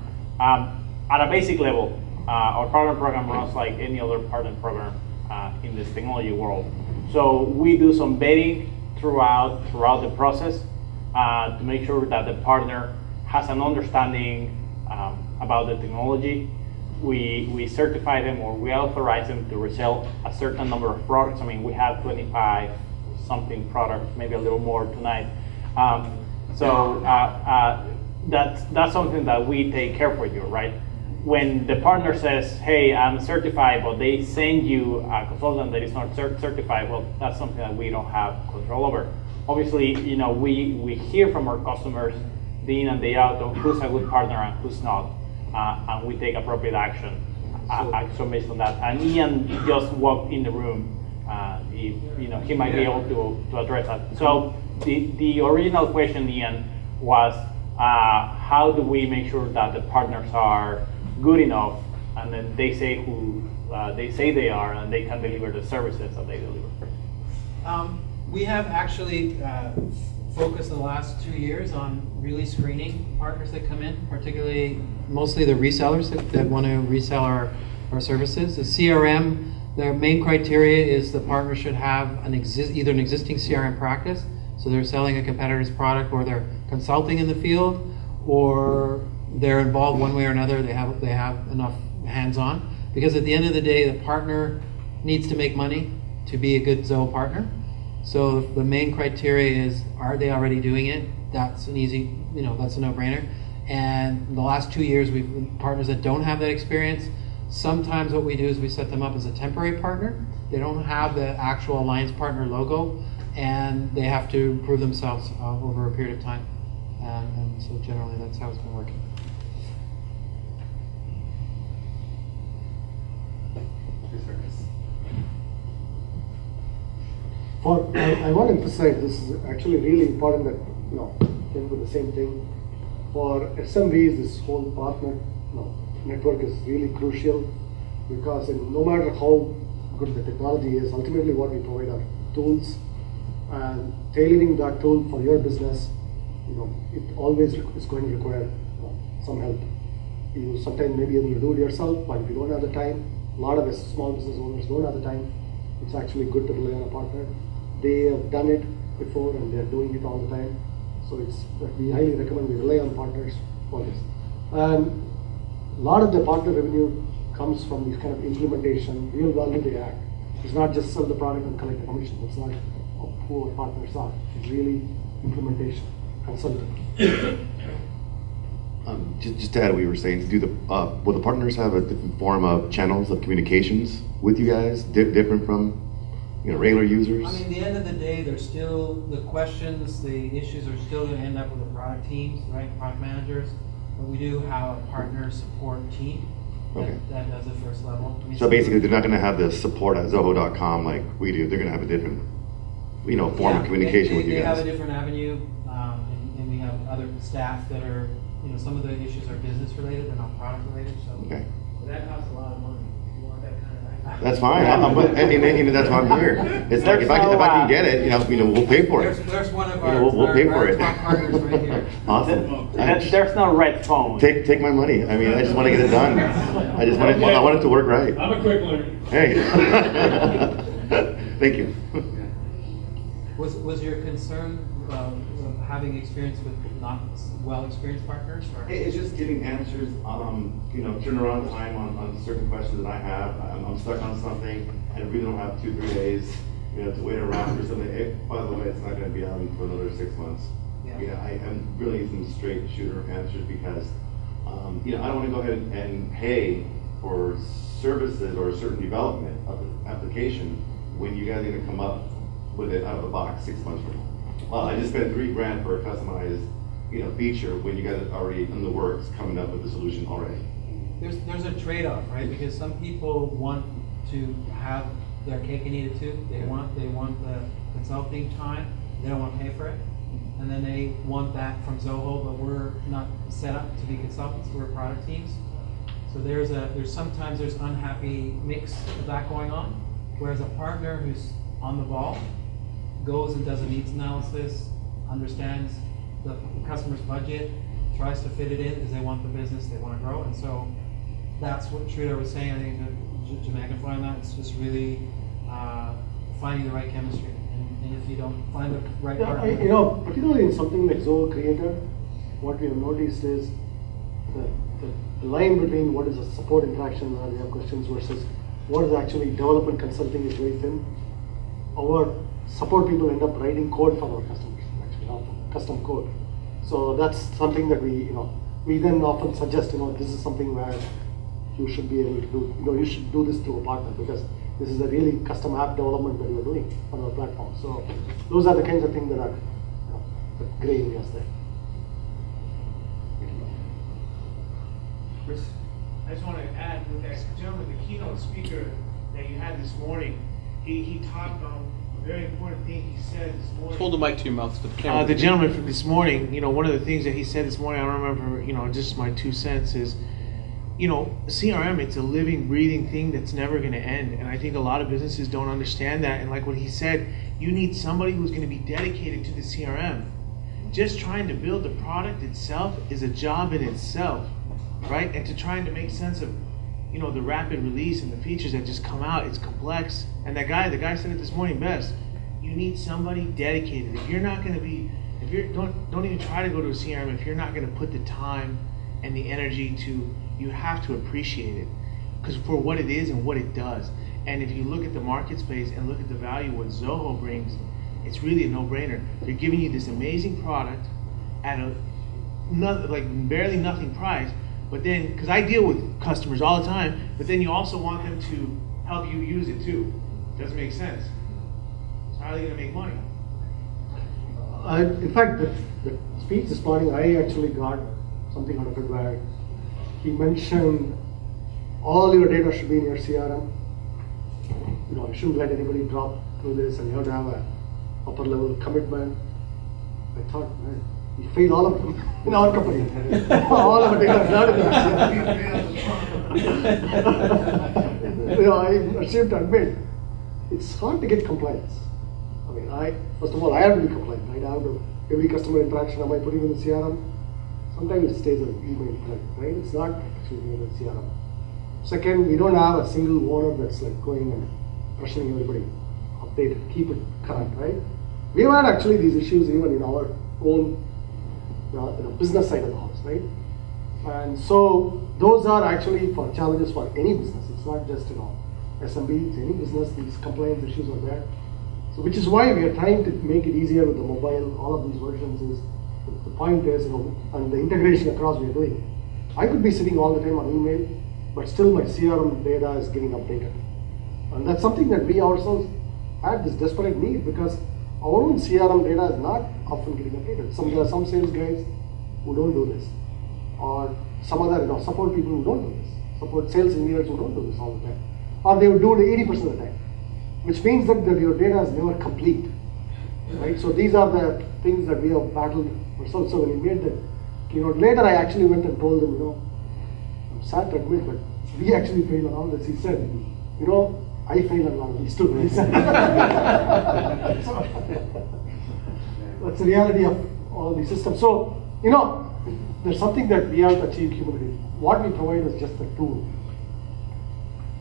At a basic level, our partner program runs like any other partner program in this technology world. So we do some vetting throughout the process to make sure that the partner has an understanding about the technology. We certify them, or we authorize them to resell a certain number of products. I mean, we have 25 something products, maybe a little more tonight. That's something that we take care for you, right? When the partner says, hey, I'm certified, but they send you a consultant that is not certified, well, that's something that we don't have control over. Obviously, we hear from our customers day in and day out of who's a good partner and who's not, and we take appropriate action based on that. And Ian just walked in the room. He might be able to address that. So the original question, Ian, was how do we make sure that the partners are good enough, and then they say who they say they are, and they can deliver the services that they deliver? We have actually focused in the last 2 years on really screening partners that come in, particularly mostly the resellers that want to resell our services. The CRM, their main criteria is the partner should have either an existing CRM practice, so they're selling a competitor's product, or they're consulting in the field, or they're involved one way or another. They have enough hands-on, because at the end of the day, the partner needs to make money to be a good Zoho partner. So the main criteria is, are they already doing it? That's an easy, that's a no-brainer. And in the last 2 years, we've partners that don't have that experience. Sometimes what we do is we set them up as a temporary partner. They don't have the actual alliance partner logo, and they have to prove themselves over a period of time. And so generally, that's how it's been working. I want to emphasize, this is actually really important that, think with the same thing. For SMBs, this whole partner network is really crucial, because no matter how good the technology is, ultimately what we provide are tools, and tailoring that tool for your business, it always is going to require some help. You sometimes maybe you do it yourself, but if you don't have the time, a lot of small business owners don't have the time. It's actually good to rely on a partner. They have done it, before and they're doing it all the time. So we highly recommend we rely on partners for this. And a lot of the partner revenue comes from this kind of implementation, real value they add. It's not just sell the product and collect the commission. That's not who our partners are. It's really implementation, consulting. Just to add what you were saying, will the partners have a different form of channels of communications with you guys, different from regular users? I mean, at the end of the day, there's still the questions, the issues are still going to end up with the product teams, right? Product managers. But we do have a partner support team that does the first level. I mean, so basically, they're not going to have the support at Zoho.com like we do. They're going to have a different, form of communication with you guys. They have a different avenue, and we have other staff that are, some of the issues are business related, they're not product related. So that costs a lot of money. You want that kind of. That's fine. That's why I'm here. It's like if I can get it, we'll pay for it. There's one of our we'll pay for it. partners right here. Awesome. There's no red phone. Take my money. I mean, I just want to get it done. I want it to work right. I'm a quick learner. Hey. Thank you. Was your concern having experience with not well-experienced partners? Or? It's just getting answers, turnaround time on certain questions that I have. I'm stuck on something, and I really don't have 2-3 days, to wait around for something. By the way, it's not going to be out for another 6 months. Yeah. I'm really need some straight shooter answers because, I don't want to go ahead and pay for services or a certain development of the application when you guys are going to come up with it out of the box 6 months from now. Well, I just spent $3,000 for a customized, feature when you guys are already in the works coming up with the solution already. There's a trade-off, right? Because some people want to have their cake and eat it too. They want the consulting time. They don't want to pay for it, and then they want that from Zoho, but we're not set up to be consultants. We're product teams. So there's sometimes unhappy mix of that going on, whereas a partner who's on the ball goes and does a needs analysis, understands the customer's budget, tries to fit it in because they want the business, they want to grow. And so that's what Sridhar was saying. I think to magnify on that, it's just really finding the right chemistry. And if you don't find the right partner. Particularly in something like Zoho Creator, what we have noticed is the line between what is a support interaction where we have questions versus what is actually development consulting is very thin. Our support people end up writing code for our customers, actually, custom code. So that's something that we then often suggest, this is something where you should be able to do, you should do this through a partner because this is a really custom app development that you're doing on our platform. So those are the kinds of things that are the gray areas there. Chris, I just want to add with that gentleman, the keynote speaker that you had this morning, he talked on a very important thing he said this morning. Hold the mic to your mouth to the camera. The gentleman from this morning, one of the things that he said this morning, I don't remember, just my 2 cents is, CRM, it's a living, breathing thing that's never going to end. And I think a lot of businesses don't understand that. And like what he said, you need somebody who's going to be dedicated to the CRM. Just trying to build the product itself is a job in itself, right? And to trying to make sense of, the rapid release and the features that just come out, it's complex. And the guy said it this morning best. You need somebody dedicated. If you're not going to be, don't even try to go to a CRM if you're not going to put the time and the energy you have to appreciate it because for what it is and what it does. And if you look at the market space and look at the value what Zoho brings, it's really a no-brainer. They're giving you this amazing product at barely nothing price, but then, because I deal with customers all the time, but then you also want them to help you use it too. Doesn't make sense. So how are they going to make money? In fact, the speech this morning, I actually got something out of it where he mentioned all your data should be in your CRM. You shouldn't let anybody drop through this, and you have to have a upper level commitment. I thought, man, we fail all of them in our company. All of our data is not in the CRM. I'm ashamed to admit, it's hard to get compliance. I mean, first of all, I have to be compliant. Right? I have to, every customer interaction, am I putting in the CRM? Sometimes it stays an email thread, right? It's not actually in the CRM. Second, we don't have a single owner that's like going and pressuring everybody, update it, keep it current, right? We've had actually these issues even in our own business side of the house, right? And so those are actually for challenges for any business. It's not just SMB, it's any business. These compliance issues are there. So which is why we are trying to make it easier with the mobile. All of these versions is the point is and the integration across we are doing. I could be sitting all the time on email, but still my CRM data is getting updated, and that's something that we ourselves had this desperate need because our own CRM data is not often getting updated. There are some sales guys who don't do this, or some other support people who don't do this, support sales engineers who don't do this all the time, or they would do it 80% of the time, which means that your data is never complete, right? So these are the things that we have battled ourselves. So when we made that keynote, later I actually went and told them, I'm sad to admit, but we actually failed on all this. He said, I failed on all of these too. He said. So, that's the reality of all these systems. So, there's something that we have to achieve humility. What we provide is just a tool.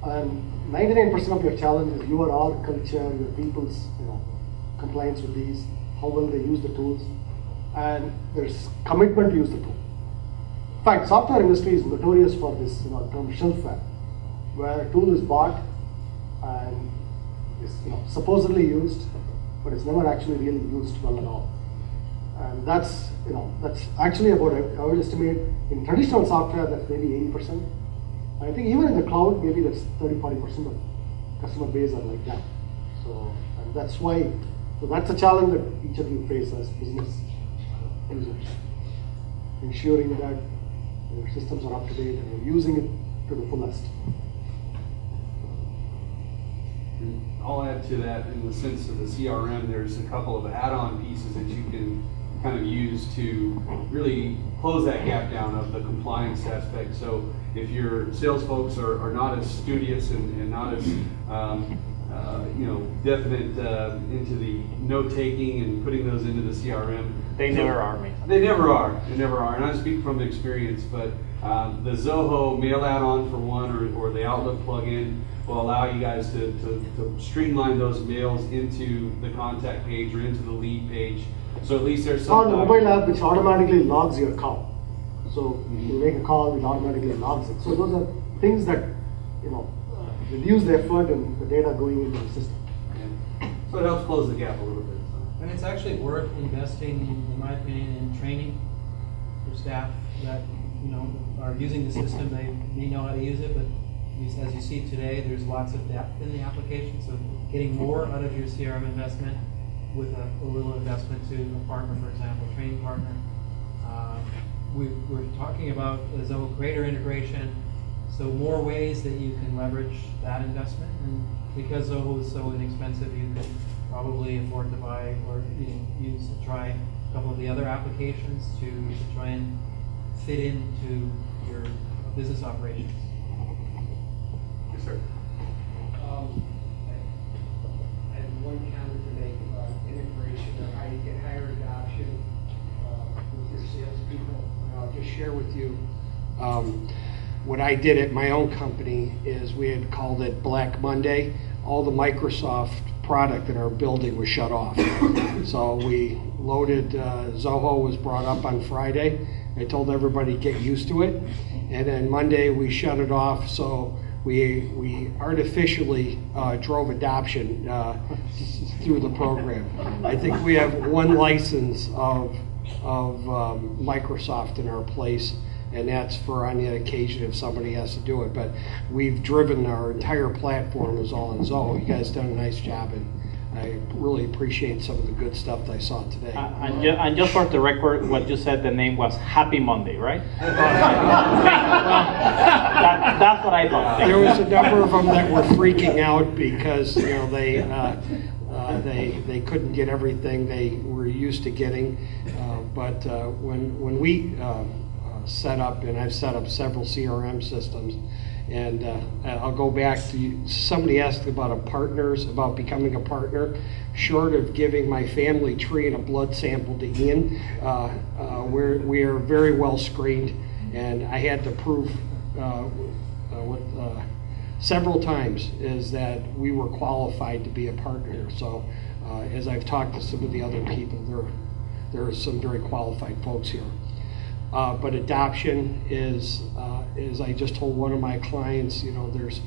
And 99% of your challenge is your culture, your people's compliance with these, how well they use the tools, and there's commitment to use the tool. In fact, software industry is notorious for this term shelfware, where a tool is bought and is supposedly used, but it's never actually really used well at all. And that's actually about, I would estimate, in traditional software that's maybe 80%. I think even in the cloud, maybe that's 30-40% of customer base are like that. So, and that's why, that's a challenge that each of you face as business users. Ensuring that your systems are up to date and you're using it to the fullest. I'll add to that in the sense of the CRM, there's a couple of add-on pieces that you can kind of use to really close that gap down of the compliance aspect. So if your sales folks are not as studious and not as definite into the note-taking and putting those into the CRM. They never are, mate. They never are. And I speak from experience, but the Zoho mail add-on for one or the Outlook plugin will allow you guys to streamline those mails into the contact page or into the lead page. So at least there's some. Or the mobile app which automatically logs your call. So you make a call, it automatically logs it. So those are things that reduce the effort and the data going into the system. Yeah. So it helps close the gap a little bit. And it's actually worth investing, in my opinion, in training your staff that are using the system. They may know how to use it, but as you see today, there's lots of depth in the application. So getting more out of your CRM investment with a little investment to a partner, for example, a training partner. We're talking about the Zoho Creator integration, so more ways that you can leverage that investment. And because Zoho is so inexpensive, you can probably afford to buy or try a couple of the other applications to try and fit into your business operations. Yes, sir. I have one comment to make about integration or how you get higher adoption with your salespeople. I'll just share with you what I did at my own company is we had called it Black Monday. All the Microsoft product in our building was shut off. So we loaded, Zoho was brought up on Friday. I told everybody get used to it. And then Monday we shut it off. So we artificially drove adoption through the program. I think we have one license of Microsoft in our place, and that's for on the occasion if somebody has to do it. But we've driven our entire platform is all in Zoho. You guys done a nice job, and I really appreciate some of the good stuff that I saw today. And just for the record, what you said, the name was Happy Monday, right? That's what I thought. There was a number of them that were freaking out because they couldn't get everything they were used to getting. But when we set up, and I've set up several CRM systems, and I'll go back to somebody asked about about becoming a partner. Short of giving my family tree and a blood sample to Ian, we are very well screened, and I had to prove several times is that we were qualified to be a partner. So As I've talked to some of the other people, there are some very qualified folks here. But adoption is, as I just told one of my clients, there's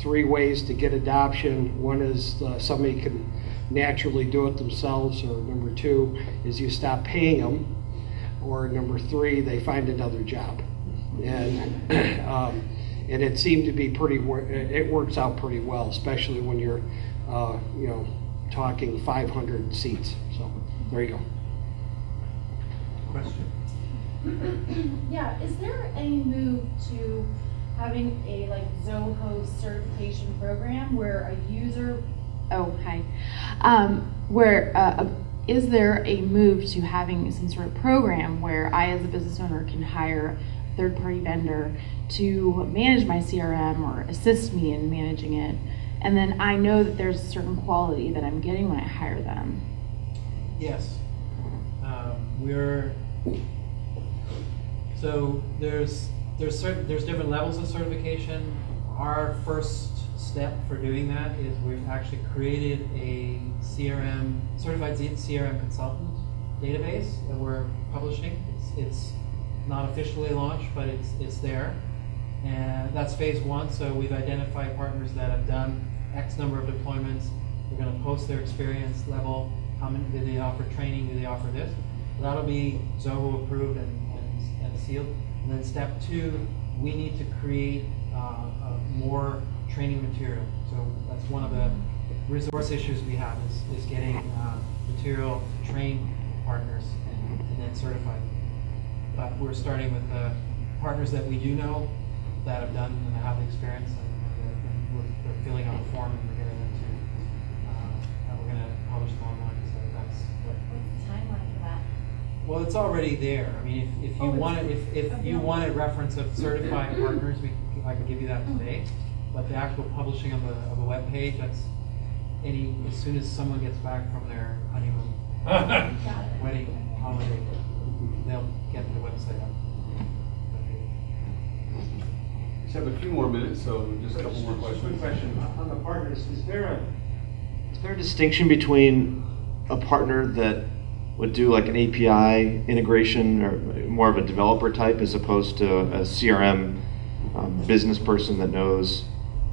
3 ways to get adoption. One is somebody can naturally do it themselves, or number 2 is you stop paying them, or number 3, they find another job. And it seemed to be it works out pretty well, especially when you're, talking 500 seats. So there you go. Question? Yeah, is there any move to having a Zoho certification program where a user, is there a move to having some sort of program where I as a business owner can hire a third-party vendor to manage my CRM or assist me in managing it, and then I know that there's a certain quality that I'm getting when I hire them? Yes. So there's different levels of certification. Our first step for doing that is we've actually created a certified CRM consultant database that we're publishing. It's not officially launched, but it's there. And that's phase 1. So we've identified partners that have done X number of deployments. We're going to post their experience level. How many do they offer training? Do they offer this? That'll be Zoho approved and sealed. And then step 2, we need to create more training material. So that's one of the resource issues we have is getting material to train partners and then certify them. But we're starting with the partners that we do know that have done and have the experience, and we're filling out a form and we're getting them to, and we're going to publish them online. So that's what's the timeline for that? Well, it's already there. I mean, if you want a reference of certified partners, I can give you that today. But the actual publishing of a web page, that's as soon as someone gets back from their honeymoon, wedding, holiday, they'll get the website up. We have a few more minutes, so just a couple more questions. Quick question on the partners: is there a distinction between a partner that would do like an API integration or more of a developer type as opposed to a CRM business person that knows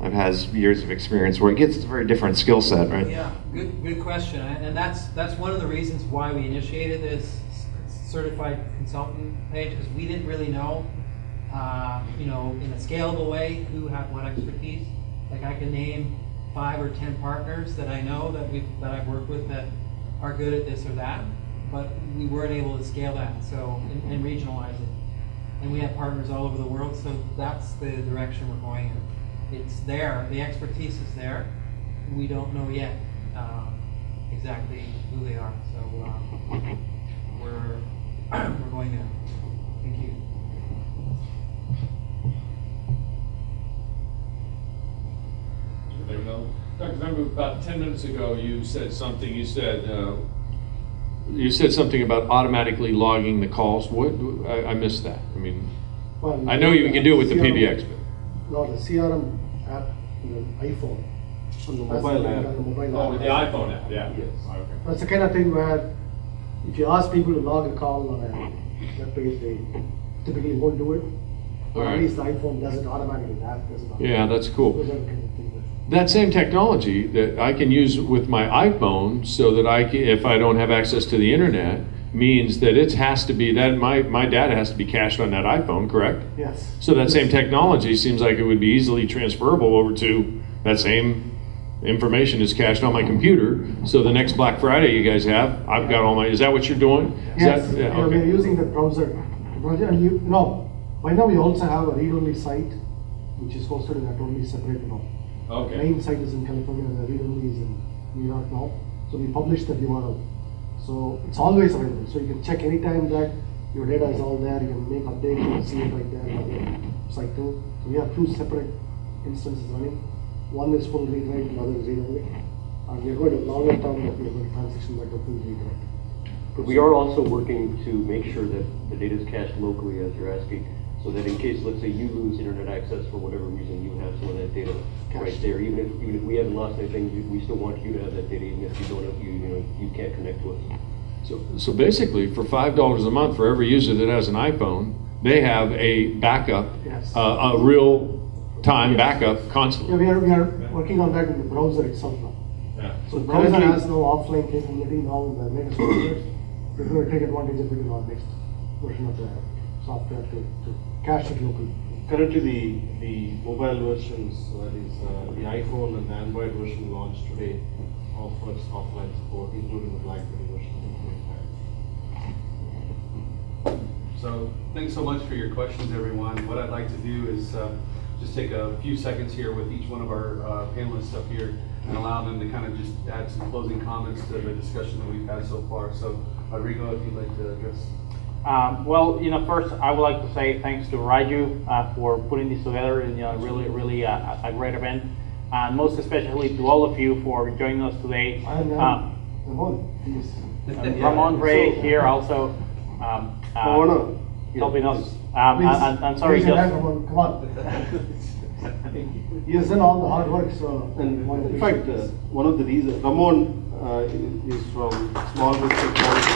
and has years of experience, where it gets a very different skill set, right? Yeah, good question, and that's one of the reasons why we initiated this certified consultant page, because we didn't really know, in a scalable way, who had what expertise. Like I can name 5 or 10 partners that I know that I've worked with that are good at this or that, but we weren't able to scale that, so and regionalize it. And we have partners all over the world, so that's the direction we're going in. It's there, the expertise is there. We don't know yet exactly who they are, so we're going there. Thank you. There we go. Dr. Remember about 10 minutes ago you said something. You said something about automatically logging the calls. What? I missed that. I mean, well, I know you can do it with the PBX, but no, the CRM app, the iPhone. On the mobile app. On the mobile oh, app. with the iPhone app, yeah. Yes. Okay. That's the kind of thing where if you ask people to log a call on a web page, they typically won't do it. Or at least the iPhone does it automatically. The app does it automatically. Yeah, that's cool. Those are the kind of things That same technology that I can use with my iPhone, so that if I don't have access to the internet, means that it has to be that my data has to be cached on that iPhone, correct? Yes. So that same technology seems like it would be easily transferable over to that same information is cached on my computer. So the next Black Friday you guys have, I've got all my. Is that what you're doing? Yes. Is that, yeah, We're using the browser. And by now we also have a read-only site, which is hosted in a totally separate Okay. Main site is in California, the read-only is in New York now. So we publish the URL. So it's always available. So you can check anytime that your data is all there. You can make updates, you can see it right there on the site too. So we have 2 separate instances running. One is full read-write, the other is read-only. And we're going to longer term that we're going to transition that to full read-write. But we are also working to make sure that the data is cached locally, as you're asking. So that in case, let's say you lose internet access for whatever reason, you have some of that data right there. Even if we haven't lost anything, we still want you to have that data, even if you don't have, you can't connect to us. So basically, for $5 a month for every user that has an iPhone, they have a backup, Yes. a real-time backup constantly. Yeah, we are working on that in the browser itself now. Yeah. So the browser has no offline capability now in the latest browsers. We're going to take advantage of it in our next version of the software to cache it locally. Currently, the mobile versions, that is the iPhone and the Android version launched today, offers offline support, including the BlackBerry version. So thanks so much for your questions, everyone. What I'd like to do is just take a few seconds here with each one of our panelists up here and allow them to kind of just add some closing comments to the discussion that we've had so far. So Rodrigo, if you'd like to address. Well, first I would like to say thanks to Raju for putting this together in really a great event, and most especially to all of you for joining us today. Ramon Ray here also helping us. I'm sorry, come on. He has done all the hard work, so. And in fact, one of the reasons, Ramon is from Small Business Technology.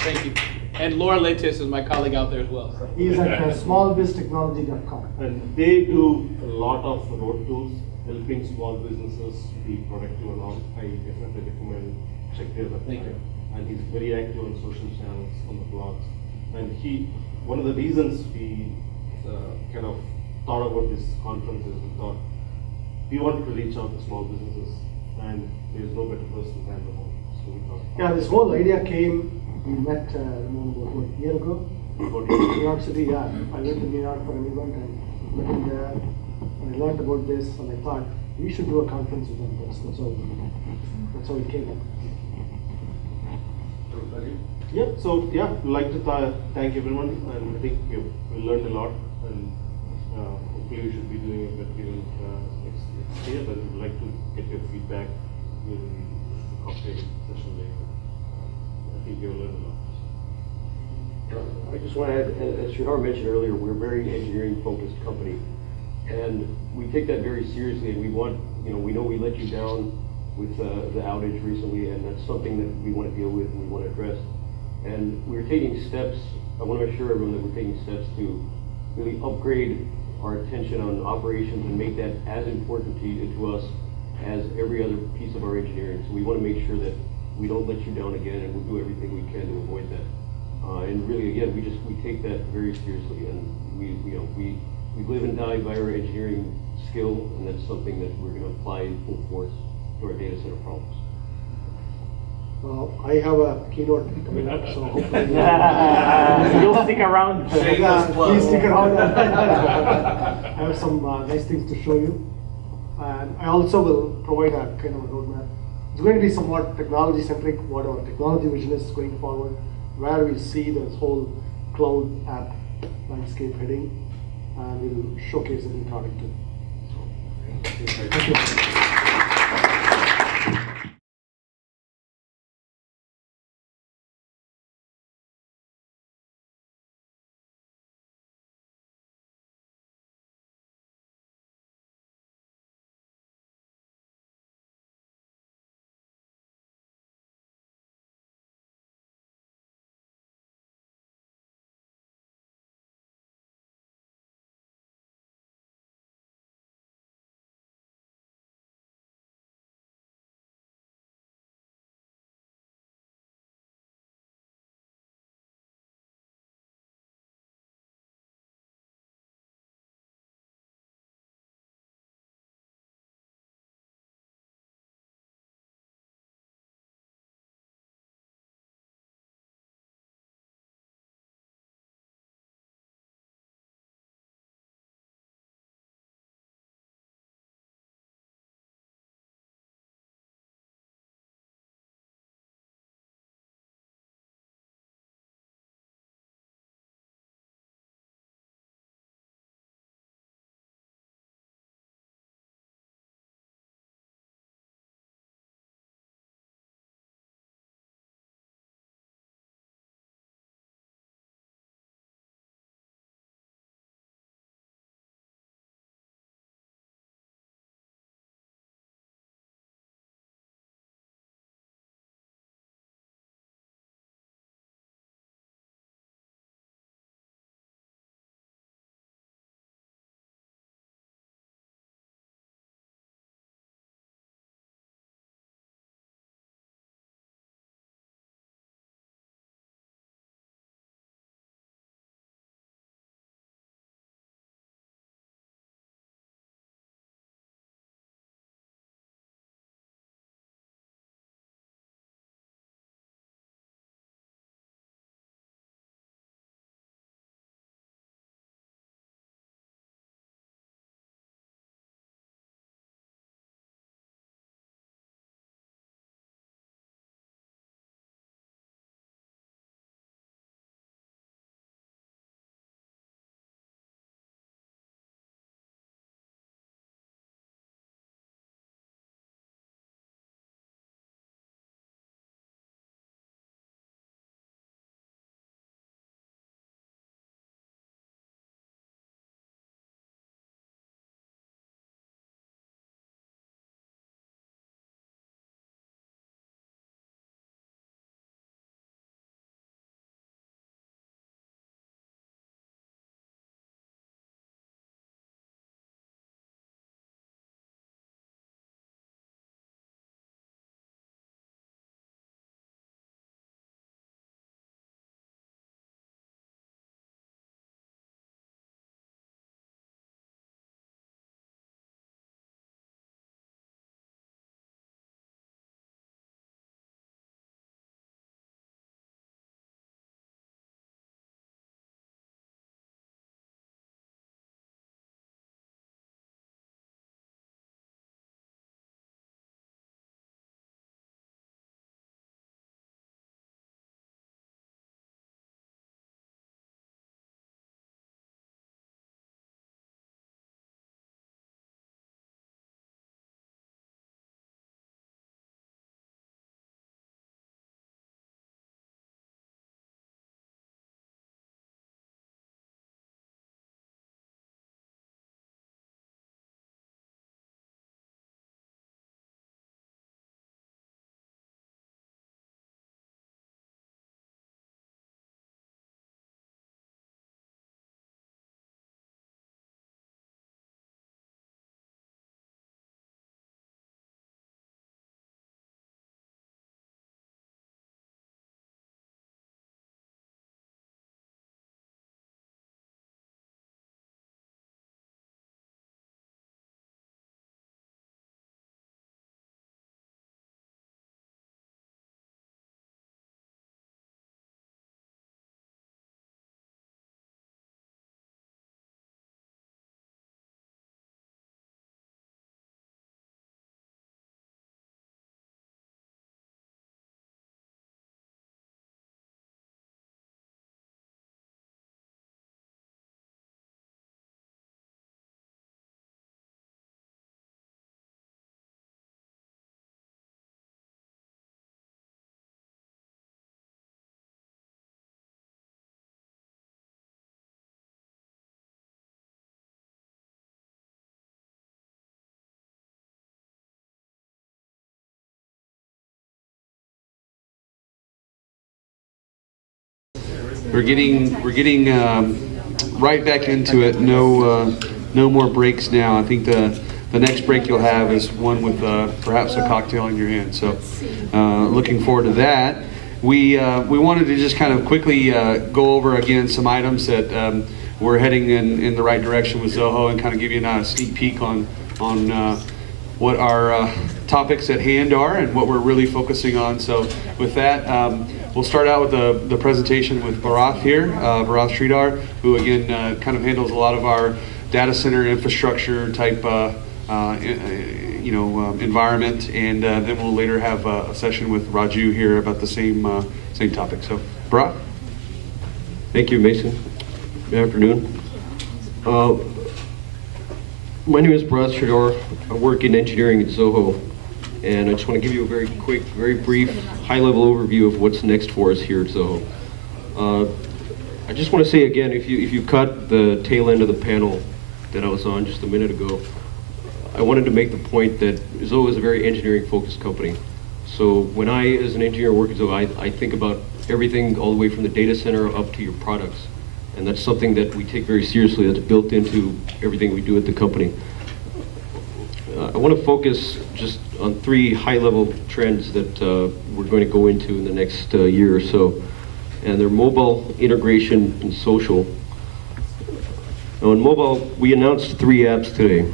Thank you. And Laura Latis is my colleague out there as well. So. He is at smallbiztechnology.com. And they do a lot of road tools, helping small businesses be productive and all. I definitely recommend check their website. Thank you. And he's very active on social channels, on the blogs. And one of the reasons we kind of thought about this conference is we thought we wanted to reach out to small businesses, and there is no better person than Ramon. So we thought. Yeah, this whole idea came. We met Ramon about a year ago. New York City. Yeah, I went to New York for an event and met him there. And I learned about this, and I thought we should do a conference with them. That's how it came up. Yeah, so yeah, we'd like to thank everyone, and I think we learned a lot, and hopefully we should be doing a better event next year, but we'd like to get your feedback in the cocktail session later. I think you'll learn a lot. I just want to add, as Sridhar mentioned earlier, we're a very engineering-focused company, and we take that very seriously, and we know we let you down with the outage recently, and that's something that we want to deal with and we want to address. And we're taking steps, I want to assure everyone that we're taking steps to really upgrade our attention on operations and make that as important to us as every other piece of our engineering. So we want to make sure that we don't let you down again, and we'll do everything we can to avoid that. And really, again, we take that very seriously, and we live and die by our engineering skill, and that's something that we're going to apply in full force to our data center problems. I have a keynote coming up, so hopefully you'll stick around. Please stick around. I have some nice things to show you, and I also will provide a kind of a roadmap. It's going to be somewhat technology centric. What our technology vision is going forward, where we see this whole cloud app landscape heading, and we'll showcase a new product too. Thank you. we're getting right back into it. No more breaks now. I think the next break you'll have is one with perhaps a cocktail in your hand. So looking forward to that. We wanted to just kind of quickly go over again some items that we're heading in the right direction with Zoho, and kind of give you a sneak peek on what our topics at hand are and what we're really focusing on. So with that, we'll start out with the presentation with Bharath here, Bharath Sridhar, who again kind of handles a lot of our data center infrastructure type environment, and then we'll later have a session with Raju here about the same topic. So Bharath. Thank you, Mason. Good afternoon. My name is Bharath Sridhar. I work in engineering at Zoho, and I just want to give you a very quick, very brief, high-level overview of what's next for us here at Zoho. I just want to say again, if you cut the tail end of the panel that I was on just a minute ago, I wanted to make the point that Zoho is a very engineering-focused company. So when I, as an engineer, work at Zoho, I think about everything all the way from the data center up to your products. And that's something that we take very seriously. That's built into everything we do at the company. I want to focus just on 3 high-level trends that we're going to go into in the next year or so. And they're mobile, integration, and social. Now in mobile, we announced 3 apps today.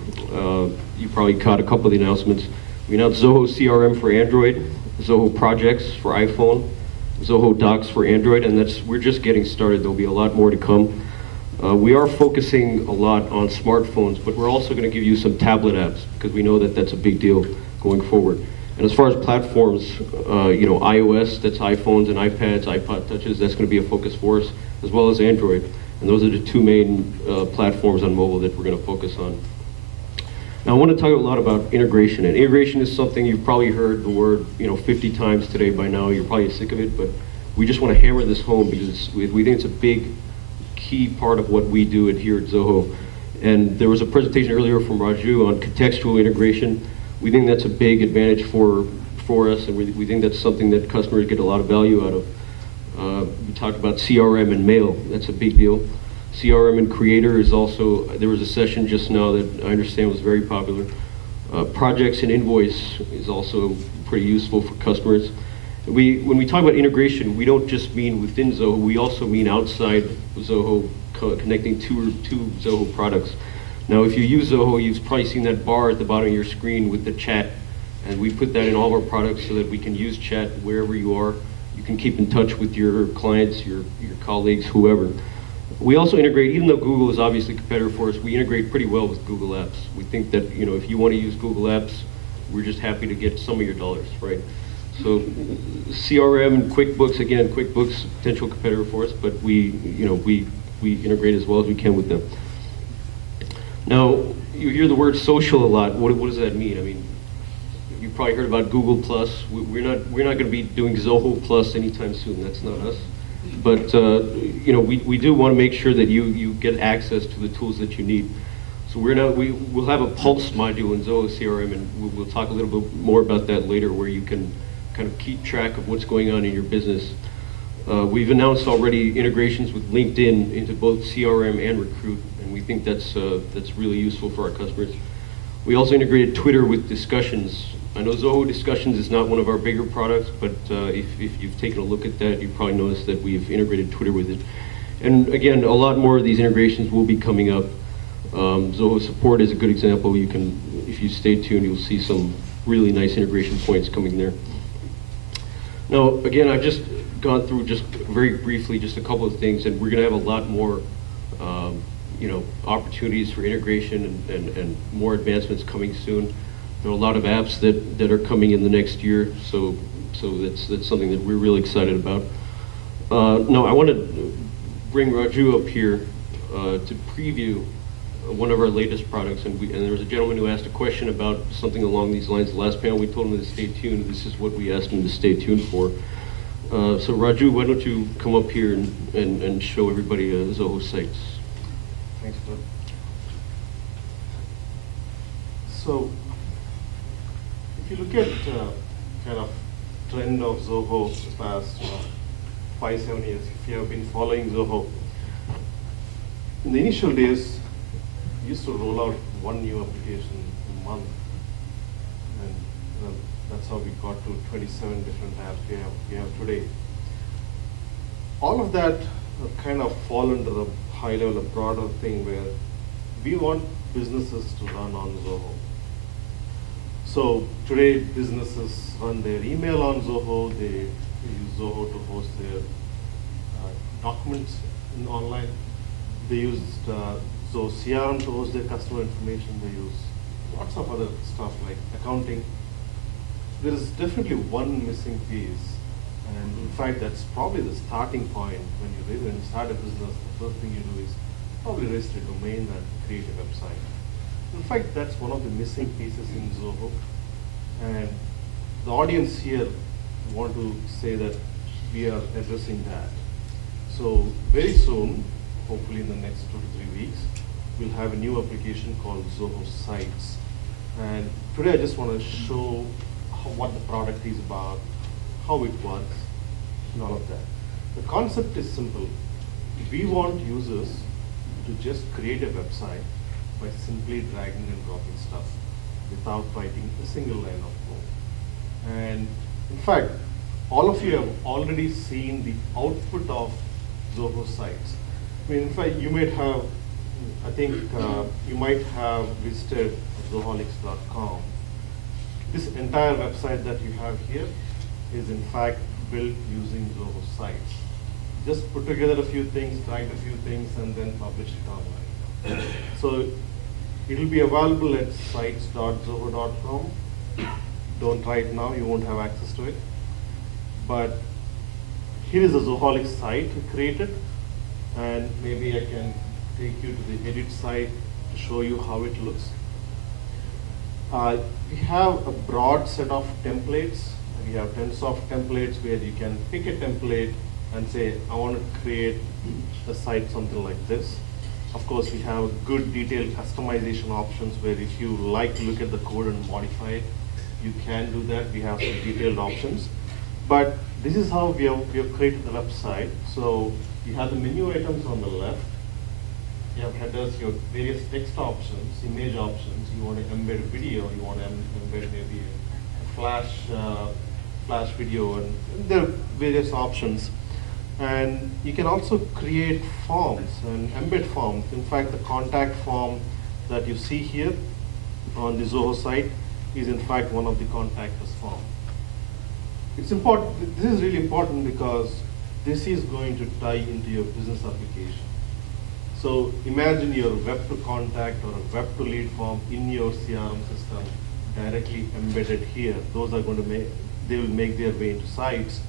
You probably caught a couple of the announcements. We announced Zoho CRM for Android, Zoho Projects for iPhone, Zoho Docs for Android, and we're just getting started. There'll be a lot more to come. We are focusing a lot on smartphones, but we're also going to give you some tablet apps because we know that that's a big deal going forward. And as far as platforms, iOS, that's iPhones and iPads, iPod Touches, that's going to be a focus for us, as well as Android. And those are the 2 main platforms on mobile that we're going to focus on. Now I want to talk a lot about integration, and integration is something you've probably heard the word 50 times today by now. You're probably sick of it, but we just want to hammer this home because we think it's a big key part of what we do here at Zoho. And there was a presentation earlier from Raju on contextual integration. We think that's a big advantage for us, and we think that's something that customers get a lot of value out of. We talked about CRM and mail. That's a big deal. CRM and Creator is also, there was a session just now that I understand was very popular. Projects and Invoice is also pretty useful for customers. When we talk about integration, we don't just mean within Zoho, we also mean outside Zoho, connecting two Zoho products. Now if you use Zoho, you've probably seen that bar at the bottom of your screen with the chat, and we put that in all of our products so that we can use chat wherever you are. You can keep in touch with your clients, your colleagues, whoever. We also integrate, even though Google is obviously a competitor for us, we integrate pretty well with Google Apps. We think that, if you want to use Google Apps, we're just happy to get some of your dollars, right? So CRM and QuickBooks, again, QuickBooks, potential competitor for us, but we integrate as well as we can with them. Now, you hear the word social a lot. What does that mean? I mean, you've probably heard about Google Plus. We're not going to be doing Zoho Plus anytime soon. That's not us. But we do want to make sure that you get access to the tools that you need. So we'll have a Pulse module in Zoho CRM, and we'll talk a little bit more about that later, where you can kind of keep track of what's going on in your business. We've announced already integrations with LinkedIn into both CRM and Recruit, and we think that's really useful for our customers. We also integrated Twitter with Discussions. I know Zoho Discussions is not one of our bigger products, but if you've taken a look at that, you've probably noticed that we've integrated Twitter with it. And again, a lot more of these integrations will be coming up. Zoho Support is a good example. If you stay tuned, you'll see some really nice integration points coming there. Now, again, I've just gone through just very briefly just a couple of things, and we're going to have a lot more opportunities for integration and more advancements coming soon. There are a lot of apps that are coming in the next year, so that's something that we're really excited about. Now, I want to bring Raju up here to preview one of our latest products, and there was a gentleman who asked a question about something along these lines. The last panel, we told him to stay tuned. This is what we asked him to stay tuned for. So Raju, why don't you come up here and show everybody Zoho Sites. Thanks, Bud. So, if you look at kind of trend of Zoho the past 5-7 years, if you have been following Zoho, in the initial days, we used to roll out one new application a month. And that's how we got to 27 different apps we have today. All of that kind of fall under the high level, a broader thing where we want businesses to run on Zoho. So today, businesses run their email on Zoho. They use Zoho to host their documents online. They used Zoho CRM to host their customer information. They use lots of other stuff like accounting. There is definitely one missing piece. And in fact, that's probably the starting point when you start a business. The first thing you do is probably register a domain and create a website. In fact, that's one of the missing pieces in Zoho. And the audience here want to say that we are addressing that. So very soon, hopefully in the next 2 to 3 weeks, we'll have a new application called Zoho Sites. And today I just want to show what the product is about, how it works, and all of that. The concept is simple. We want users to just create a website by simply dragging and dropping stuff without writing a single line of code. And in fact, all of you have already seen the output of Zoho Sites. I mean, in fact, you might have, I think you might have visited Zoholics.com. This entire website that you have here is in fact built using Zoho Sites. Just put together a few things, dragged a few things, and then published it online. So it will be available at sites.zoho.com. Don't try it now, you won't have access to it. But here is a Zoholics site we created, and maybe I can take you to the edit site to show you how it looks. We have a broad set of templates. We have tens of templates where you can pick a template and say, I want to create a site something like this. Of course, we have good detailed customization options where if you like to look at the code and modify it, you can do that. We have some detailed options. But this is how we have created the website. So you have the menu items on the left. You have headers, you have various text options, image options. You want to embed a video, you want to embed maybe a flash video, and there are various options. And you can also create forms and embed forms. In fact, the contact form that you see here on the Zoho site is in fact one of the contact us form. It's important, this is really important because this is going to tie into your business application. So imagine your web to contact or a web to lead form in your CRM system directly embedded here. Those are going to they will make their way into sites.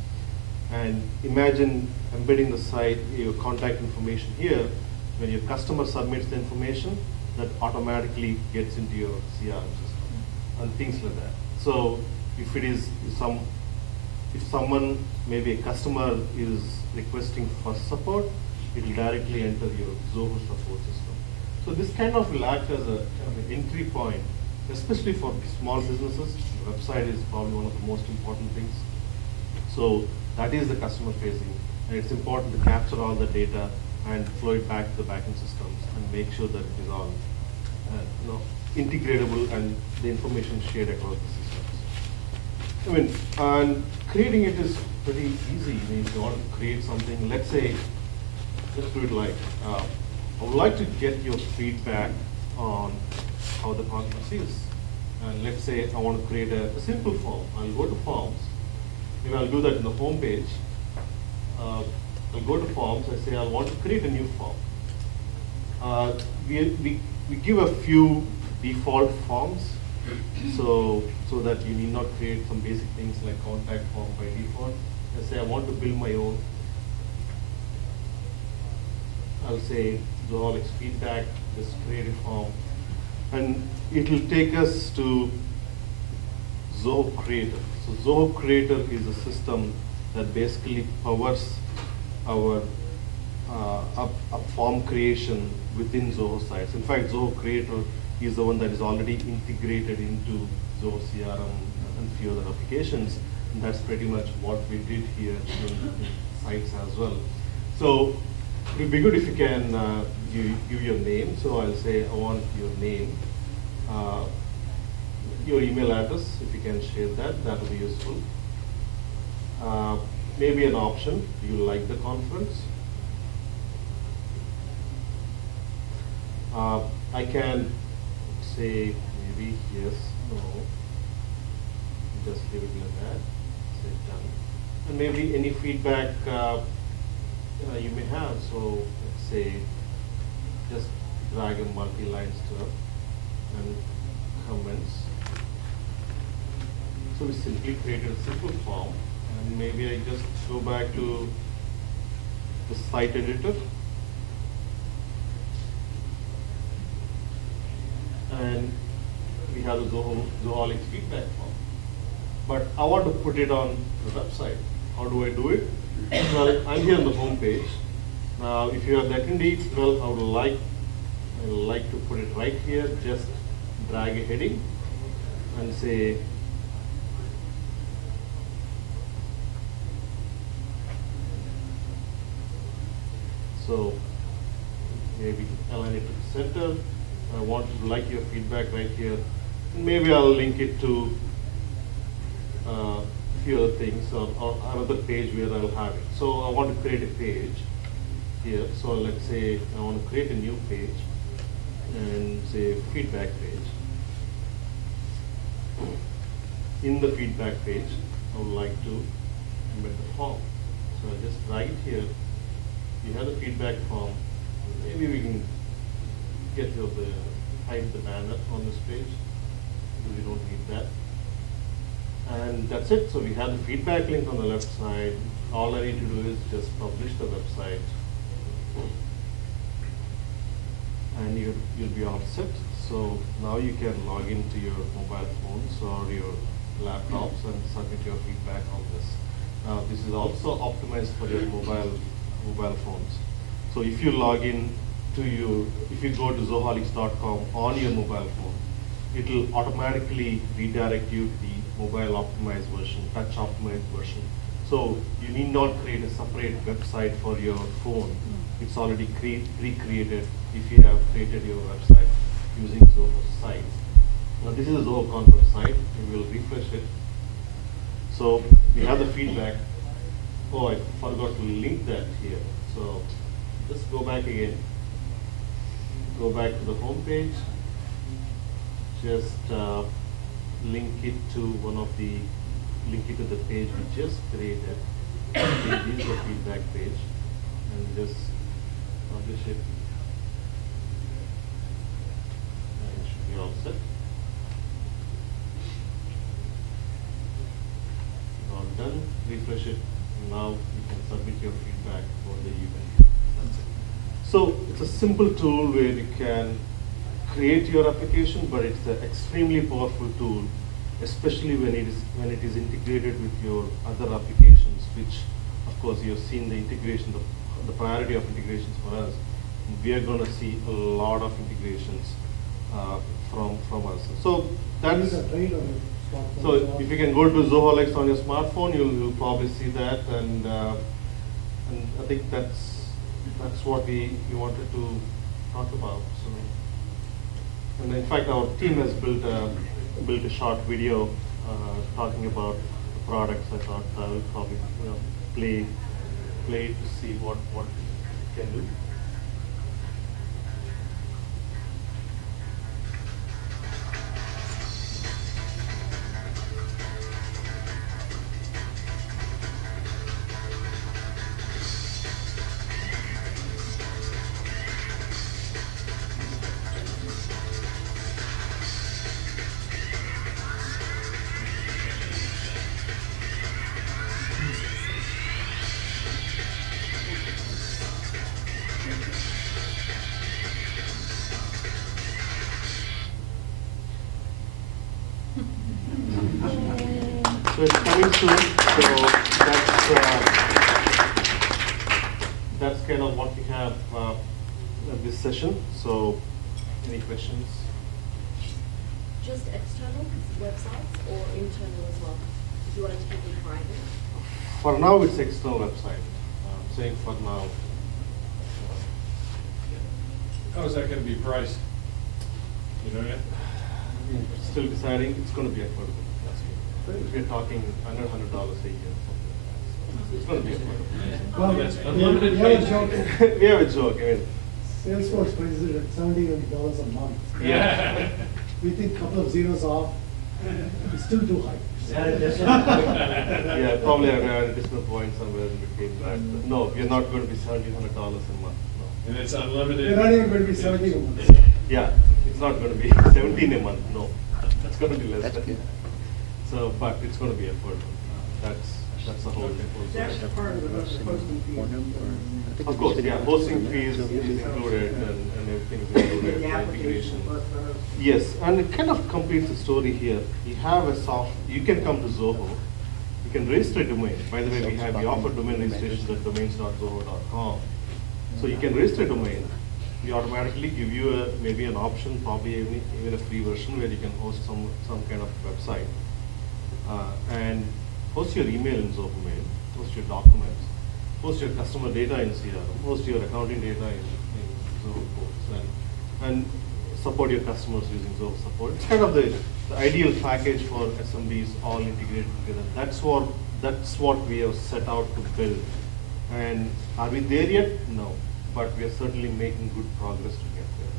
And imagine embedding the site, your contact information here. When your customer submits the information, that automatically gets into your CRM system and things like that. So if someone, maybe a customer is requesting for support, it will directly enter your Zoho support system. So this kind of will act as an entry point, especially for small businesses. The website is probably one of the most important things. So that is the customer facing, and it's important to capture all the data and flow it back to the backend systems and make sure that it is all integratable and the information shared across the systems. I mean, and creating it is pretty easy. I mean, if you want to create something, let's say, let's do it like, I would like to get your feedback on how the conference is. And let's say I want to create a simple form. I'll go to forms. Maybe I'll do that in the home page. I'll go to forms. I say I want to create a new form. We give a few default forms, so that you need not create some basic things like contact form by default. I say I want to build my own. I'll say Zoholics feedback, just create a form, and it will take us to Zoho Creator. So Zoho Creator is a system that basically powers our form creation within Zoho sites. In fact, Zoho Creator is the one that is already integrated into Zoho CRM and few other applications. And that's pretty much what we did here in sites as well. So it would be good if you can give your name. So I'll say I want your name, your email address. If you can share that, that will be useful. Maybe an option. Do you like the conference? I can say maybe yes, no. Just leave it like that. Say done. And maybe any feedback you may have. So let's say just drag a multi-line stuff and comments. So we simply created a simple form, and maybe I just go back to the site editor. And we have the Zoholics feedback form. But I want to put it on the website. How do I do it? Well, I'm here on the home page. Now, if you have the attendee, well, I would like to put it right here. Just drag a heading and say so. Maybe align it to the center. I want to like your feedback right here. And maybe I'll link it to a few other things or another page where I'll have it. So I want to create a page here. So let's say I want to create a new page and say feedback page. In the feedback page, I would like to embed the form. So I just drag it here. You have the feedback form. Maybe we can get rid of hide the banner on this page. We don't need that. And that's it. So we have the feedback link on the left side. All I need to do is just publish the website. And you'll be all set. So now you can log into your mobile phones or your laptops and submit your feedback on this. Now this is also optimized for your mobile phones. So if you log in if you go to zoholics.com on your mobile phone, it will automatically redirect you to the mobile optimized version, touch optimized version. So you need not create a separate website for your phone. It's already pre-created if you have created your website using Zoho site. Now this is a Zoho conference site. We will refresh it. So we have the feedback. Oh, I forgot to link that here. So just go back again. Go back to the home page. Just link it to the page we just created. This is the feedback page, and just publish it. And it should be all set. All done. Refresh it. Now you can submit your feedback for the event. That's it. So it's a simple tool where you can create your application, but it's an extremely powerful tool, especially when it is integrated with your other applications, which of course you have seen the integration, the priority of integrations for us. We are going to see a lot of integrations from us. So that's so if you can go to Zoholics on your smartphone, you'll probably see that, and I think that's what we wanted to talk about. So, and in fact, our team has built a short video talking about the products. I thought I will probably play it to see what it can do. So it's coming soon. So that's kind of what we have at this session. So any questions? Just external websites or internal as well? If you wanted to keep them private? For now, it's external website. saying for now. How is that going to be priced? You know yet? Still deciding. It's going to be affordable. We're talking $100 a year. It's going to be affordable. Well, unlimited we have a joke. We have a joke. I mean, Salesforce prices it at $70 a month. Yeah. We think a couple of zeros off, it's still too high. yeah, probably I have a decimal point somewhere in between. But no, we're not going to be $1,700 a month. No. And it's unlimited. We're not even going to be 17 a month. Yeah, it's not going to be 17 a month. No, it's going to be less than that. So, but it's going to be affordable. That's the whole thing. That's part of the hosting fee. Of course, yeah, hosting fees is included and everything is included. The application plus the. Yes, and it kind of completes the story here. You have a you can come to Zoho. You can register a domain. By the way, we offer domain registration at domains.zoho.com. So you can register a domain. We automatically give you maybe an option, probably even a free version where you can host some kind of website. And host your email in Zoho Mail, host your documents, host your customer data in CRM, host your accounting data in Zoho Ports, and support your customers using Zoho Support. It's kind of the ideal package for SMBs all integrated together. That's what we have set out to build. And are we there yet? No, but we are certainly making good progress to get there.